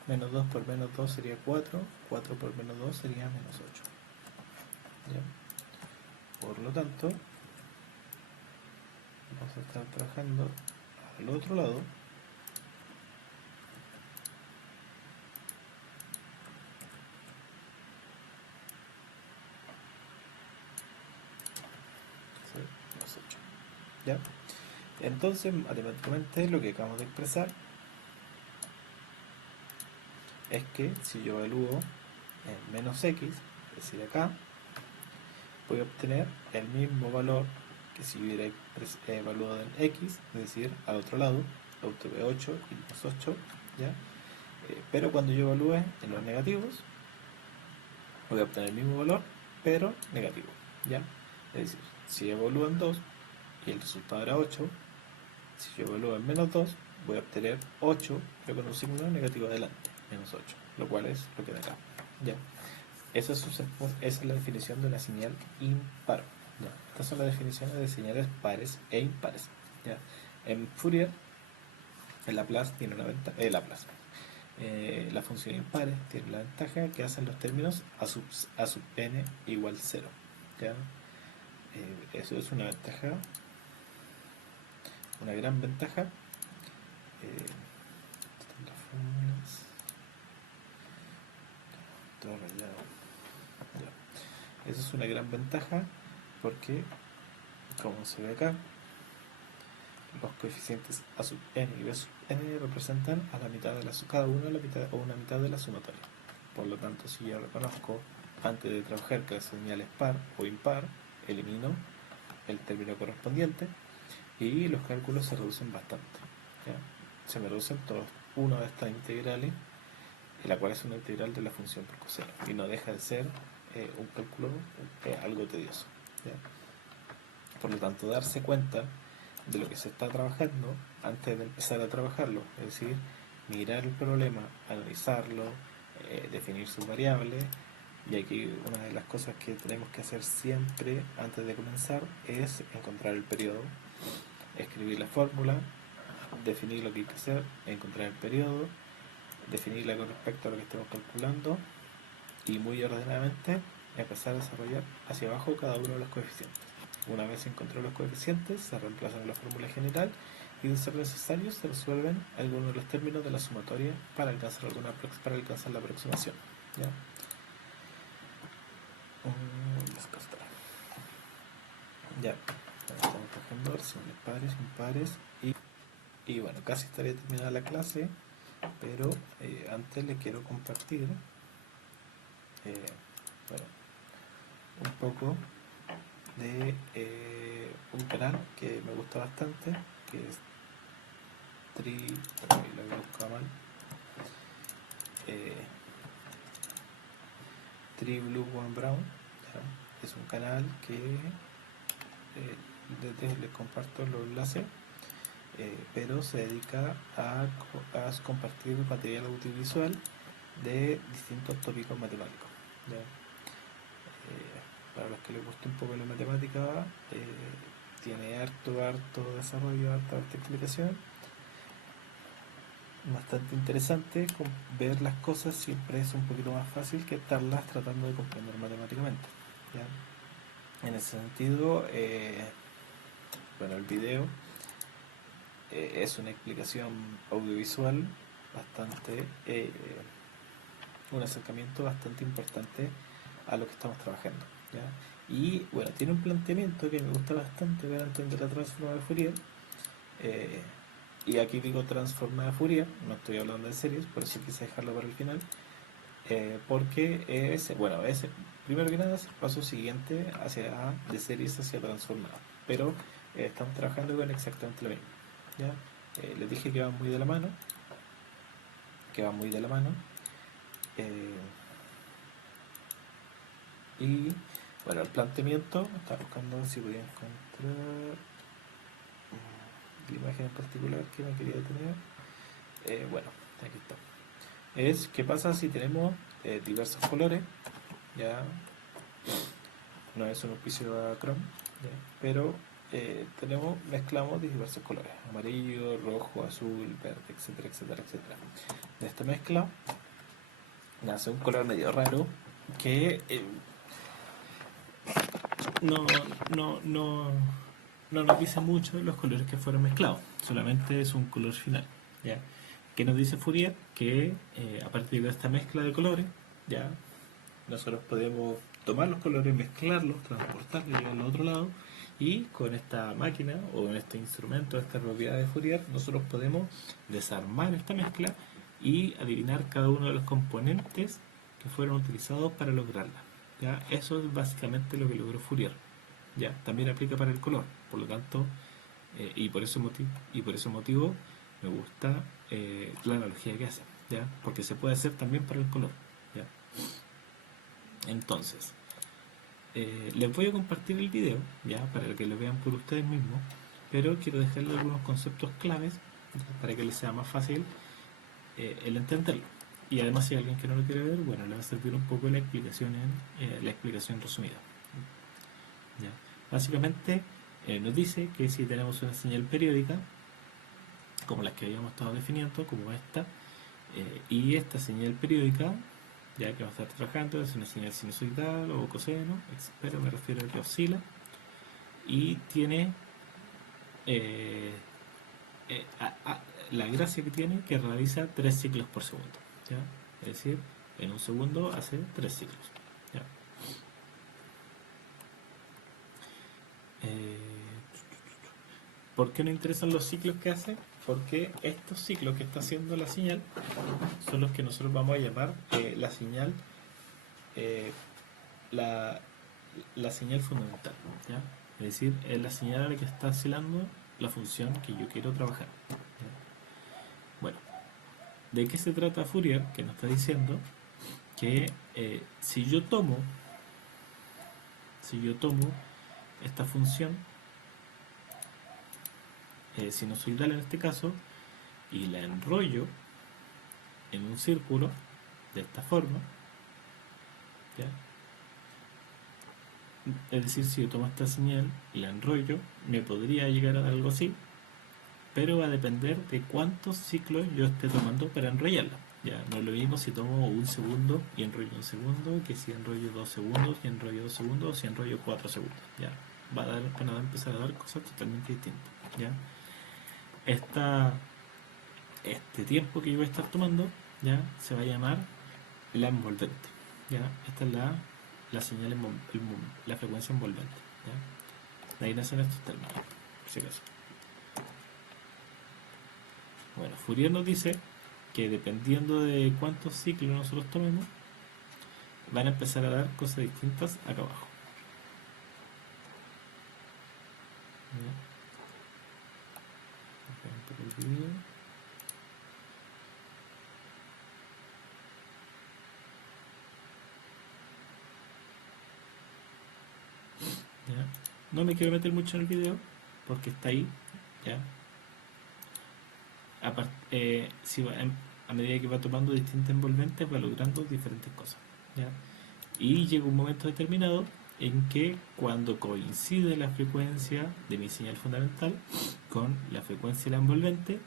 menos 2 por menos 2 sería 4, 4 por menos 2 sería menos 8. ¿Ya? Por lo tanto, vamos a estar trabajando al otro lado. Menos 8. ¿Ya? Entonces, matemáticamente, lo que acabamos de expresar es que si yo evalúo en menos x, es decir, acá, voy a obtener el mismo valor que si hubiera evaluado en x, es decir, al otro lado, obtuve 8 y menos 8, ¿ya? Pero cuando yo evalúe en los negativos, voy a obtener el mismo valor, pero negativo, ¿ya? Es decir, si evalúo en 2 y el resultado era 8, si yo evalúo en menos 2, voy a obtener 8, pero con un signo negativo adelante, menos 8, lo cual es lo que da acá. ¿Ya? Esa es la definición de una señal impar. ¿Ya? Estas son las definiciones de señales pares e impares. ¿Ya? En Fourier, el Laplace tiene una ventaja. La función impares tiene la ventaja que hacen los términos a sub n igual 0. ¿Ya? Eso es una ventaja, una gran ventaja. Están las fórmulas. Todo rayado. Ya. Esa es una gran ventaja porque, como se ve acá, los coeficientes a sub n y b sub n representan a la mitad de cada uno a la mitad o una mitad de la sumatoria. Por lo tanto, si yo reconozco antes de trabajar que la señal es par o impar, elimino el término correspondiente y los cálculos se reducen bastante. ¿Ya? Se me reducen todos una de estas integrales, la cual es una integral de la función por coseno y no deja de ser un cálculo algo tedioso. ¿Ya? Por lo tanto, darse cuenta de lo que se está trabajando antes de empezar a trabajarlo, es decir, mirar el problema, analizarlo, definir sus variables. Y aquí una de las cosas que tenemos que hacer siempre antes de comenzar es encontrar el periodo, escribir la fórmula, definir lo que hay que hacer, encontrar el periodo, definirla con respecto a lo que estemos calculando y muy ordenadamente empezar a desarrollar hacia abajo cada uno de los coeficientes. Una vez encontré los coeficientes, se reemplazan la fórmula general y, de ser necesario, se resuelven algunos de los términos de la sumatoria para alcanzar la aproximación. ¿Ya? Ya, estamos trabajando versiones pares, impares y bueno, casi estaría terminada la clase, pero antes le quiero compartir bueno, un poco de un canal que me gusta bastante, que es Tri Blue One Brown. ¿Ya? Es un canal que les comparto los enlaces, pero se dedica a compartir material audiovisual de distintos tópicos matemáticos. ¿Ya? Para los que les guste un poco la matemática, tiene harto desarrollo, harta explicación. Bastante interesante. Ver las cosas siempre es un poquito más fácil que estarlas tratando de comprender matemáticamente. ¿Ya? En ese sentido, bueno, el video es una explicación audiovisual bastante, un acercamiento bastante importante a lo que estamos trabajando. ¿Ya? Y bueno, tiene un planteamiento que me gusta bastante para entender la transforma de Fourier. Y aquí digo transforma de Fourier, no estoy hablando de series, por eso quise dejarlo para el final. Porque es primero que nada es el paso siguiente de series hacia transformada, pero estamos trabajando con exactamente lo mismo. ¿Ya? Les dije que van muy de la mano, y bueno, el planteamiento, estaba buscando si podía encontrar la imagen en particular que me quería tener. Bueno, aquí está. Es qué pasa si tenemos diversos colores. Ya no es un auspicio a Chrome, ¿ya? Pero mezclamos diversos colores: amarillo, rojo, azul, verde, etcétera, etcétera, etcétera. De esta mezcla nace un color medio raro que no, no, no, no nos dice mucho los colores que fueron mezclados, solamente es un color final. ¿Ya? ¿Qué nos dice Fourier? Que a partir de esta mezcla de colores, ya nosotros podemos tomar los colores, mezclarlos, transportarlos, llevarlos al otro lado, y con esta máquina o en este instrumento, esta propiedad de Fourier, nosotros podemos desarmar esta mezcla y adivinar cada uno de los componentes que fueron utilizados para lograrla. ¿Ya? Eso es básicamente lo que logró Fourier. ¿Ya? También aplica para el color, por lo tanto, y por ese motivo me gusta la analogía que hace, ¿ya? Porque se puede hacer también para el color. ¿Ya? Entonces, les voy a compartir el video, ya, para que lo vean por ustedes mismos, pero quiero dejarles algunos conceptos claves para que les sea más fácil el entenderlo. Y además, si hay alguien que no lo quiere ver, bueno, le va a servir un poco la explicación la explicación resumida. ¿Ya? Básicamente nos dice que si tenemos una señal periódica, como las que habíamos estado definiendo, como esta, y esta señal periódica, ya que vamos a estar trabajando, es una señal sinusoidal o coseno, pero me refiero a que oscila, y tiene la gracia que tiene que realiza 3 ciclos por segundo, ¿ya? Es decir, en un segundo hace 3 ciclos, ¿ya? ¿Por qué nos interesan los ciclos que hace? Porque estos ciclos que está haciendo la señal son los que nosotros vamos a llamar la señal eh, la, la señal fundamental, ¿ya? Es decir, es la señal a la que está oscilando la función que yo quiero trabajar, ¿ya? Bueno, ¿de qué se trata Fourier? Que nos está diciendo que si yo tomo esta función sinusoidal en este caso y la enrollo en un círculo de esta forma, ¿ya? Es decir, si yo tomo esta señal y la enrollo, me podría llegar a dar algo así, pero va a depender de cuántos ciclos yo esté tomando para enrollarla. Ya no es lo mismo si tomo un segundo y enrollo un segundo, que si enrollo 2 segundos y enrollo 2 segundos, o si enrollo 4 segundos. Ya van a empezar a dar cosas totalmente distintas. Ya este tiempo que yo voy a estar tomando, ya se va a llamar la envolvente. Ya esta es la señal la frecuencia envolvente. ¿Ya? De ahí nacen estos términos, por si acaso. Bueno, Fourier nos dice que dependiendo de cuántos ciclos nosotros tomemos, van a empezar a dar cosas distintas acá abajo. ¿Ya? No me quiero meter mucho en el video porque está ahí, ¿ya? A medida que va tomando distintas envolventes va logrando diferentes cosas, ¿ya? Y llega un momento determinado en que cuando coincide la frecuencia de mi señal fundamental con la frecuencia de la envolvente,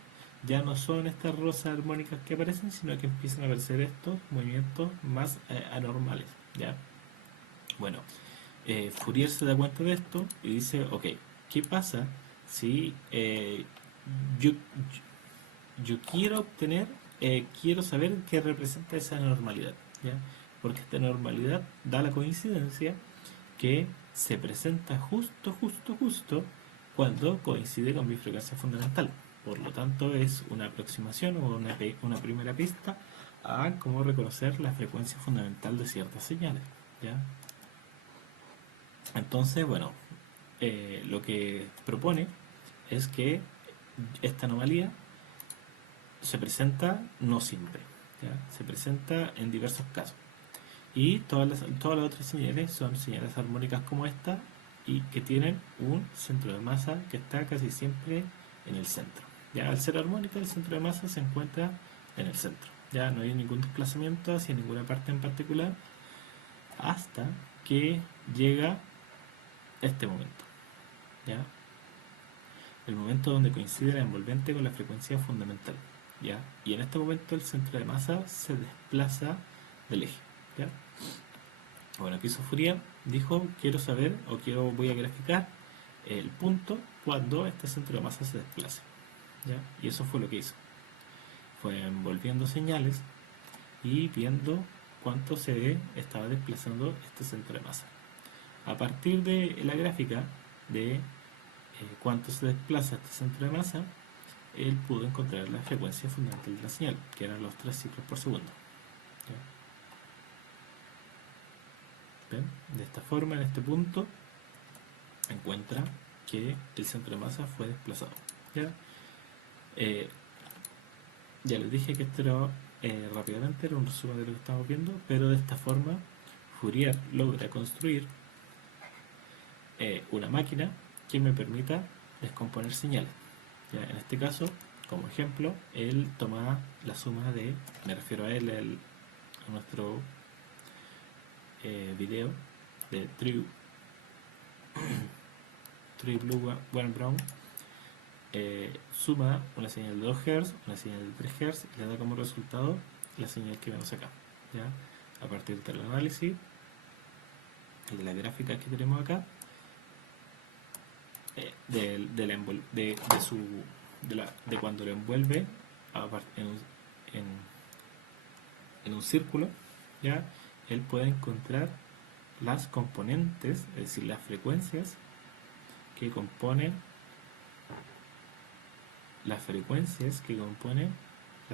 ya no son estas rosas armónicas que aparecen, sino que empiezan a aparecer estos movimientos más anormales, ¿ya? Bueno, Fourier se da cuenta de esto y dice, ok, ¿qué pasa si yo, yo quiero obtener, quiero saber qué representa esa normalidad, ¿ya? Porque esta normalidad da la coincidencia que se presenta justo cuando coincide con mi frecuencia fundamental. Por lo tanto, es una aproximación o una primera pista a cómo reconocer la frecuencia fundamental de ciertas señales, ¿ya? Entonces, bueno, lo que propone es que esta anomalía se presenta no siempre, ¿ya? Se presenta en diversos casos. Y todas las otras señales son señales armónicas como esta y que tienen un centro de masa que está casi siempre en el centro. Ya al ser armónica, el centro de masa se encuentra en el centro. Ya no hay ningún desplazamiento hacia ninguna parte en particular hasta que llega este momento. ¿Ya? El momento donde coincide la envolvente con la frecuencia fundamental. ¿Ya? Y en este momento el centro de masa se desplaza del eje. ¿Ya? Bueno, aquí hizo Fourier, dijo, quiero saber o voy a graficar el punto cuando este centro de masa se desplace, ¿ya? Y eso fue lo que hizo. Fue envolviendo señales y viendo cuánto se estaba desplazando este centro de masa. A partir de la gráfica de cuánto se desplaza este centro de masa, él pudo encontrar la frecuencia fundamental de la señal, que eran los 3 ciclos por segundo. ¿Ya? ¿Ven? De esta forma, en este punto, encuentra que el centro de masa fue desplazado. ¿Ya? Ya les dije que esto era rápidamente, era un resumen de lo que estamos viendo, pero de esta forma Fourier logra construir una máquina que me permita descomponer señales. ¿Ya? En este caso, como ejemplo, él toma la suma de, me refiero a él, a nuestro video de True Blue One Brown, suma una señal de 2 Hz, una señal de 3 Hz y le da como resultado la señal que vemos acá. ¿Ya? A partir del análisis y de la gráfica que tenemos acá, de cuando lo envuelve en, en un círculo, ¿ya? Él puede encontrar las componentes, es decir, las frecuencias que componen la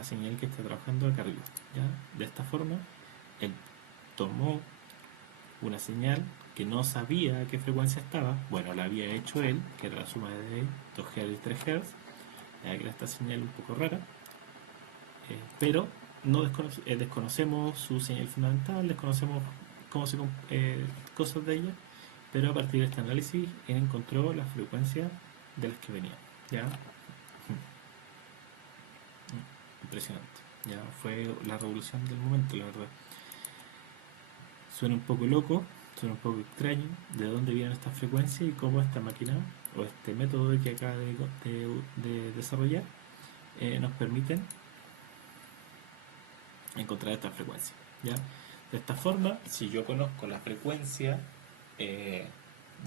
señal que está trabajando acá arriba, ¿ya? De esta forma, él tomó una señal que no sabía a qué frecuencia estaba, bueno, la había hecho él, que era la suma de 2 Hz y 3 Hz, que era esta señal un poco rara, pero no desconocemos su señal fundamental, desconocemos cómo cosas de ella, pero a partir de este análisis él encontró las frecuencias de las que venían, ¿ya? Impresionante, ya fue la revolución del momento, la verdad. Suena un poco loco, suena un poco extraño de dónde vienen estas frecuencias y cómo esta máquina o este método que acaba de desarrollar nos permiten encontrar estas frecuencias, ¿ya? De esta forma, si yo conozco la frecuencia de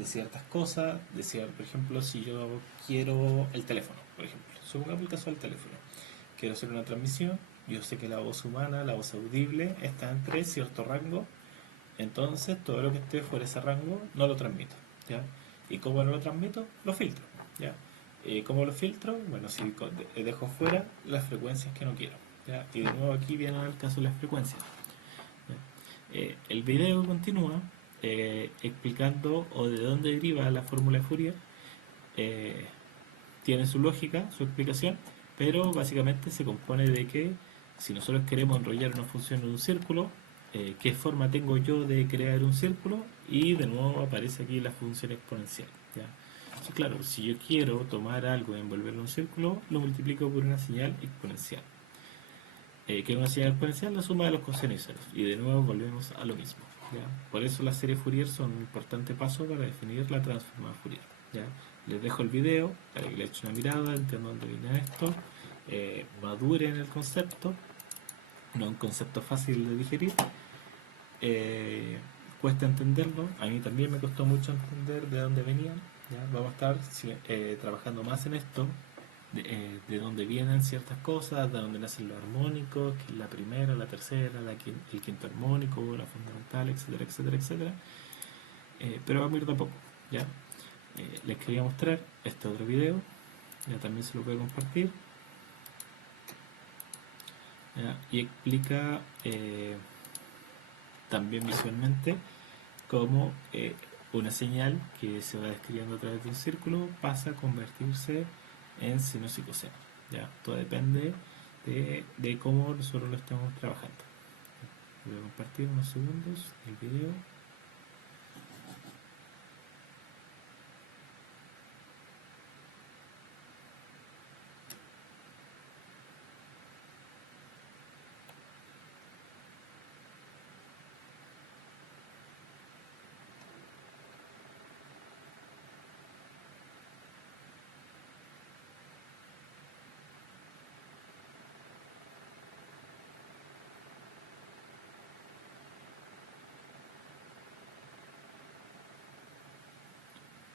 ciertas cosas, por ejemplo, si yo quiero el teléfono, por ejemplo, supongamos el caso del teléfono, quiero hacer una transmisión, yo sé que la voz humana, la voz audible, está entre cierto rango, entonces todo lo que esté fuera de ese rango no lo transmito, ¿ya? ¿Y cómo no lo transmito? Lo filtro, ¿ya? ¿Cómo lo filtro? Bueno, si dejo fuera las frecuencias que no quiero, ¿ya? Y de nuevo aquí viene el caso de las frecuencias, ¿ya? El video continúa explicando o de dónde deriva la fórmula de Fourier. Tiene su lógica, su explicación, pero básicamente se compone de que si nosotros queremos enrollar una función en un círculo, qué forma tengo yo de crear un círculo, y de nuevo aparece aquí la función exponencial, ¿ya? Entonces, claro, si yo quiero tomar algo y envolverlo en un círculo, lo multiplico por una señal exponencial. Que es una señal exponencial, la suma de los coseno y ceros, y de nuevo volvemos a lo mismo, ¿ya? Por eso las series Fourier son un importante paso para definir la transformada Fourier, ¿ya? Les dejo el video para que le echen una mirada, entiendan dónde viene esto, maduren el concepto, no es un concepto fácil de digerir, cuesta entenderlo, a mí también me costó mucho entender de dónde venían, ¿ya? Vamos a estar trabajando más en esto, de dónde vienen ciertas cosas, de dónde nacen los armónicos, que es la primera, la tercera, el quinto armónico, la fundamental, etcétera, etcétera, etcétera. Pero vamos a ir de a poco, ¿ya? Les quería mostrar este otro video, ya también se lo voy a compartir, ¿ya? Y explica también visualmente cómo una señal que se va describiendo a través de un círculo pasa a convertirse en sinos y coseno, ¿ya? Todo depende de cómo nosotros lo estemos trabajando. Voy a compartir unos segundos el video.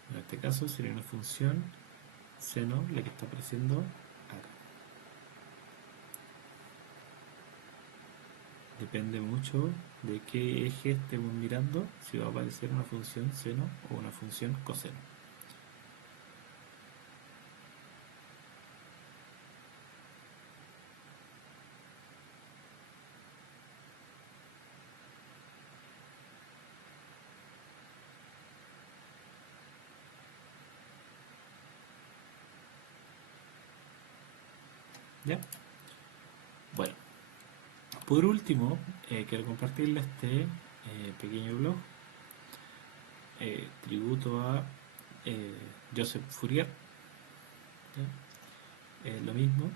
En este caso sería una función seno la que está apareciendo acá. Depende mucho de qué eje estemos mirando si va a aparecer una función seno o una función coseno. ¿Ya? Bueno, por último, quiero compartirles este pequeño blog, tributo a Joseph Fourier, ¿ya? Lo mismo,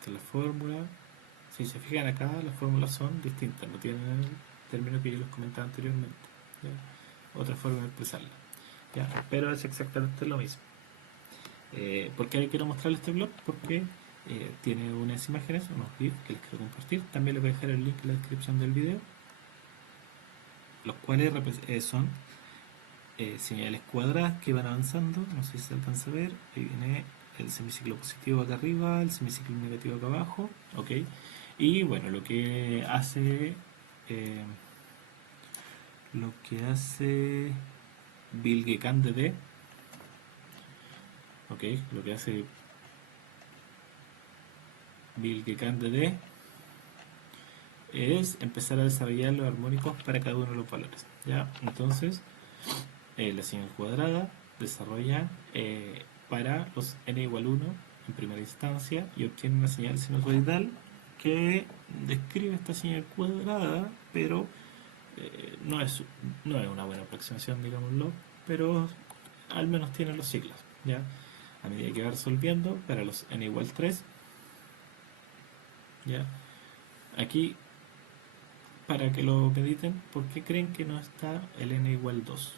Esta es la fórmula. Si se fijan acá, las fórmulas son distintas, no tienen el término que yo les comentaba anteriormente. ¿Ya? Otra forma de expresarla. ¿Ya? Pero es exactamente lo mismo. ¿Por qué quiero mostrarles este blog? Porque tiene unas imágenes, unos GIFs que les quiero compartir. También les voy a dejar el link en la descripción del video, los cuales son señales cuadradas que van avanzando. No sé si se alcanza a ver. Ahí viene el semiciclo positivo acá arriba, el semiciclo negativo acá abajo. Ok. Y bueno, eh, lo que hace Bilge-Candede, ok, lo que hace Bilge-Candede es empezar a desarrollar los armónicos para cada uno de los valores. ¿Ya? Entonces, la señal cuadrada desarrolla para los n igual 1 en primera instancia y obtiene una señal sinusoidal que describe esta señal cuadrada, pero no es una buena aproximación, digámoslo, pero al menos tiene los ciclos. ¿Ya? A medida que va resolviendo para los n igual 3, ¿ya? Aquí, para que lo mediten, ¿por qué creen que no está el n igual 2?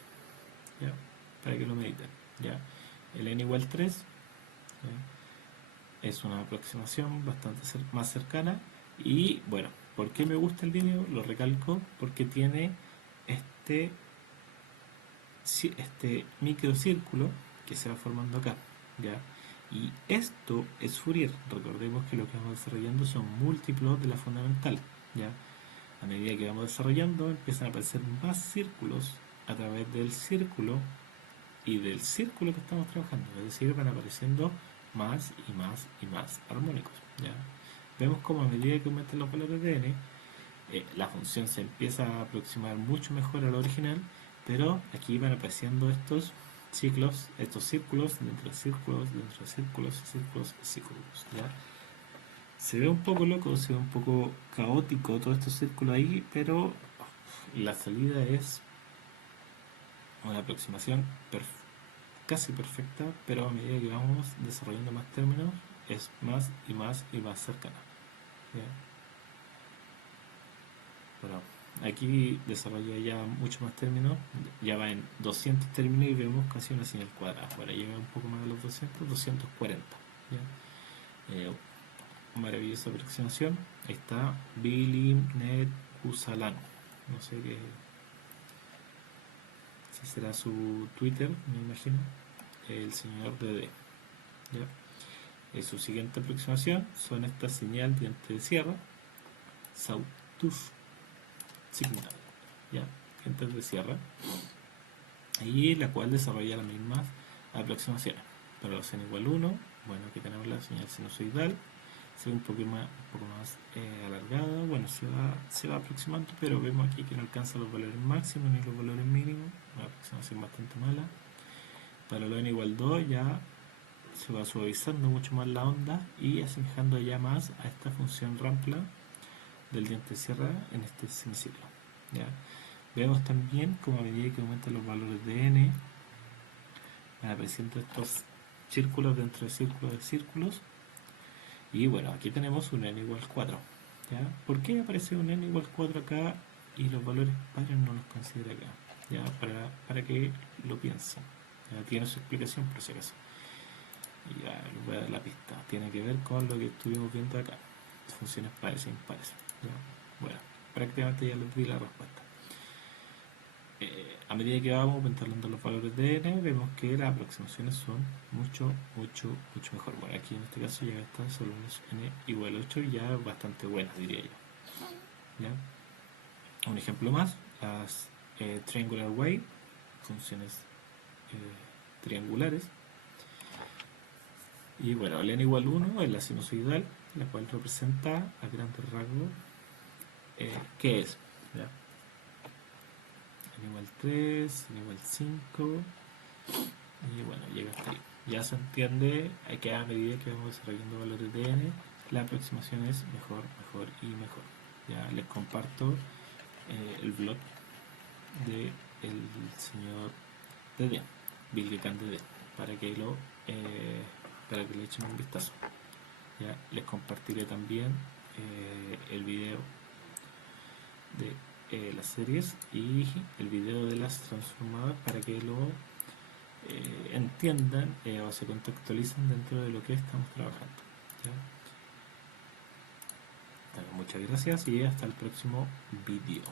¿Ya? Para que lo mediten. ¿Ya? El n igual 3, ¿ya? Es una aproximación bastante más cercana. Y bueno, ¿por qué me gusta el vídeo? Lo recalco porque tiene este microcírculo que se va formando acá. ¿Ya? Y esto es Fourier. Recordemos que lo que vamos desarrollando son múltiplos de la fundamental. ¿Ya? A medida que vamos desarrollando empiezan a aparecer más círculos a través del círculo y del círculo que estamos trabajando, es decir, van apareciendo más y más y más armónicos. ¿Ya? Vemos como a medida que aumentan los valores de n, la función se empieza a aproximar mucho mejor al original, pero aquí van apareciendo estos ciclos, estos círculos dentro de círculos, dentro de círculos, círculos y círculos. ¿Ya? Se ve un poco loco, se ve un poco caótico todo estos círculos ahí, pero la salida es una aproximación casi perfecta, pero a medida que vamos desarrollando más términos es más y más y más cercana. ¿Ya? Bueno, aquí desarrolla ya mucho más términos, ya va en 200 términos y vemos casi una señal cuadrada. Ahora llega un poco más a los 200, 240. ¿Ya? Maravillosa aproximación. Ahí está Bilimnet Usalan. No sé qué, si será su Twitter, me imagino. El señor DD. ¿Ya? Su siguiente aproximación son esta señal diente de sierra, Sawtooth Signal, ¿ya? Dientes de sierra, y la cual desarrolla las mismas aproximaciones. Para los n igual 1, bueno, aquí tenemos la señal sinusoidal, se ve un poco más alargada, bueno, se va aproximando, pero vemos aquí que no alcanza los valores máximos ni los valores mínimos, una aproximación bastante mala. Para los n igual 2 ya se va suavizando mucho más la onda y asemejando ya más a esta función rampla del diente de sierra en este semiciclo. ¿Ya? Vemos también como a medida que aumentan los valores de n van apareciendo estos círculos dentro de círculos, y bueno, aquí tenemos un n igual 4. ¿Ya? ¿Por qué aparece un n igual 4 acá y los valores pares no los considera acá? ¿Ya? Para que lo piensen. ¿Ya? Tiene su explicación por si acaso. Y ya les voy a dar la pista. Tiene que ver con lo que estuvimos viendo acá. Funciones pares e impares. ¿Ya? Bueno, prácticamente ya les di la respuesta. A medida que vamos aumentando los valores de n, vemos que las aproximaciones son mucho mejor. Bueno, aquí en este caso ya están solo unos n igual 8 y ya bastante buenas, diría yo. ¿Ya? Un ejemplo más, las triangular wave, funciones triangulares. Y bueno, el n igual 1 es la sinusoidal, la cual representa a grandes rasgos qué es. ¿Ya? N igual 3, N igual 5, y bueno, llega hasta ahí. Ya se entiende que a medida que vamos desarrollando valores de n, la aproximación es mejor y mejor. Ya les comparto el blog de el señor DD, Bilge Candede, para que le echen un vistazo. ¿ya? Les compartiré también el video de las series y el video de las transformadas para que lo entiendan o se contextualicen dentro de lo que estamos trabajando, ¿ya? Bueno, muchas gracias y hasta el próximo vídeo.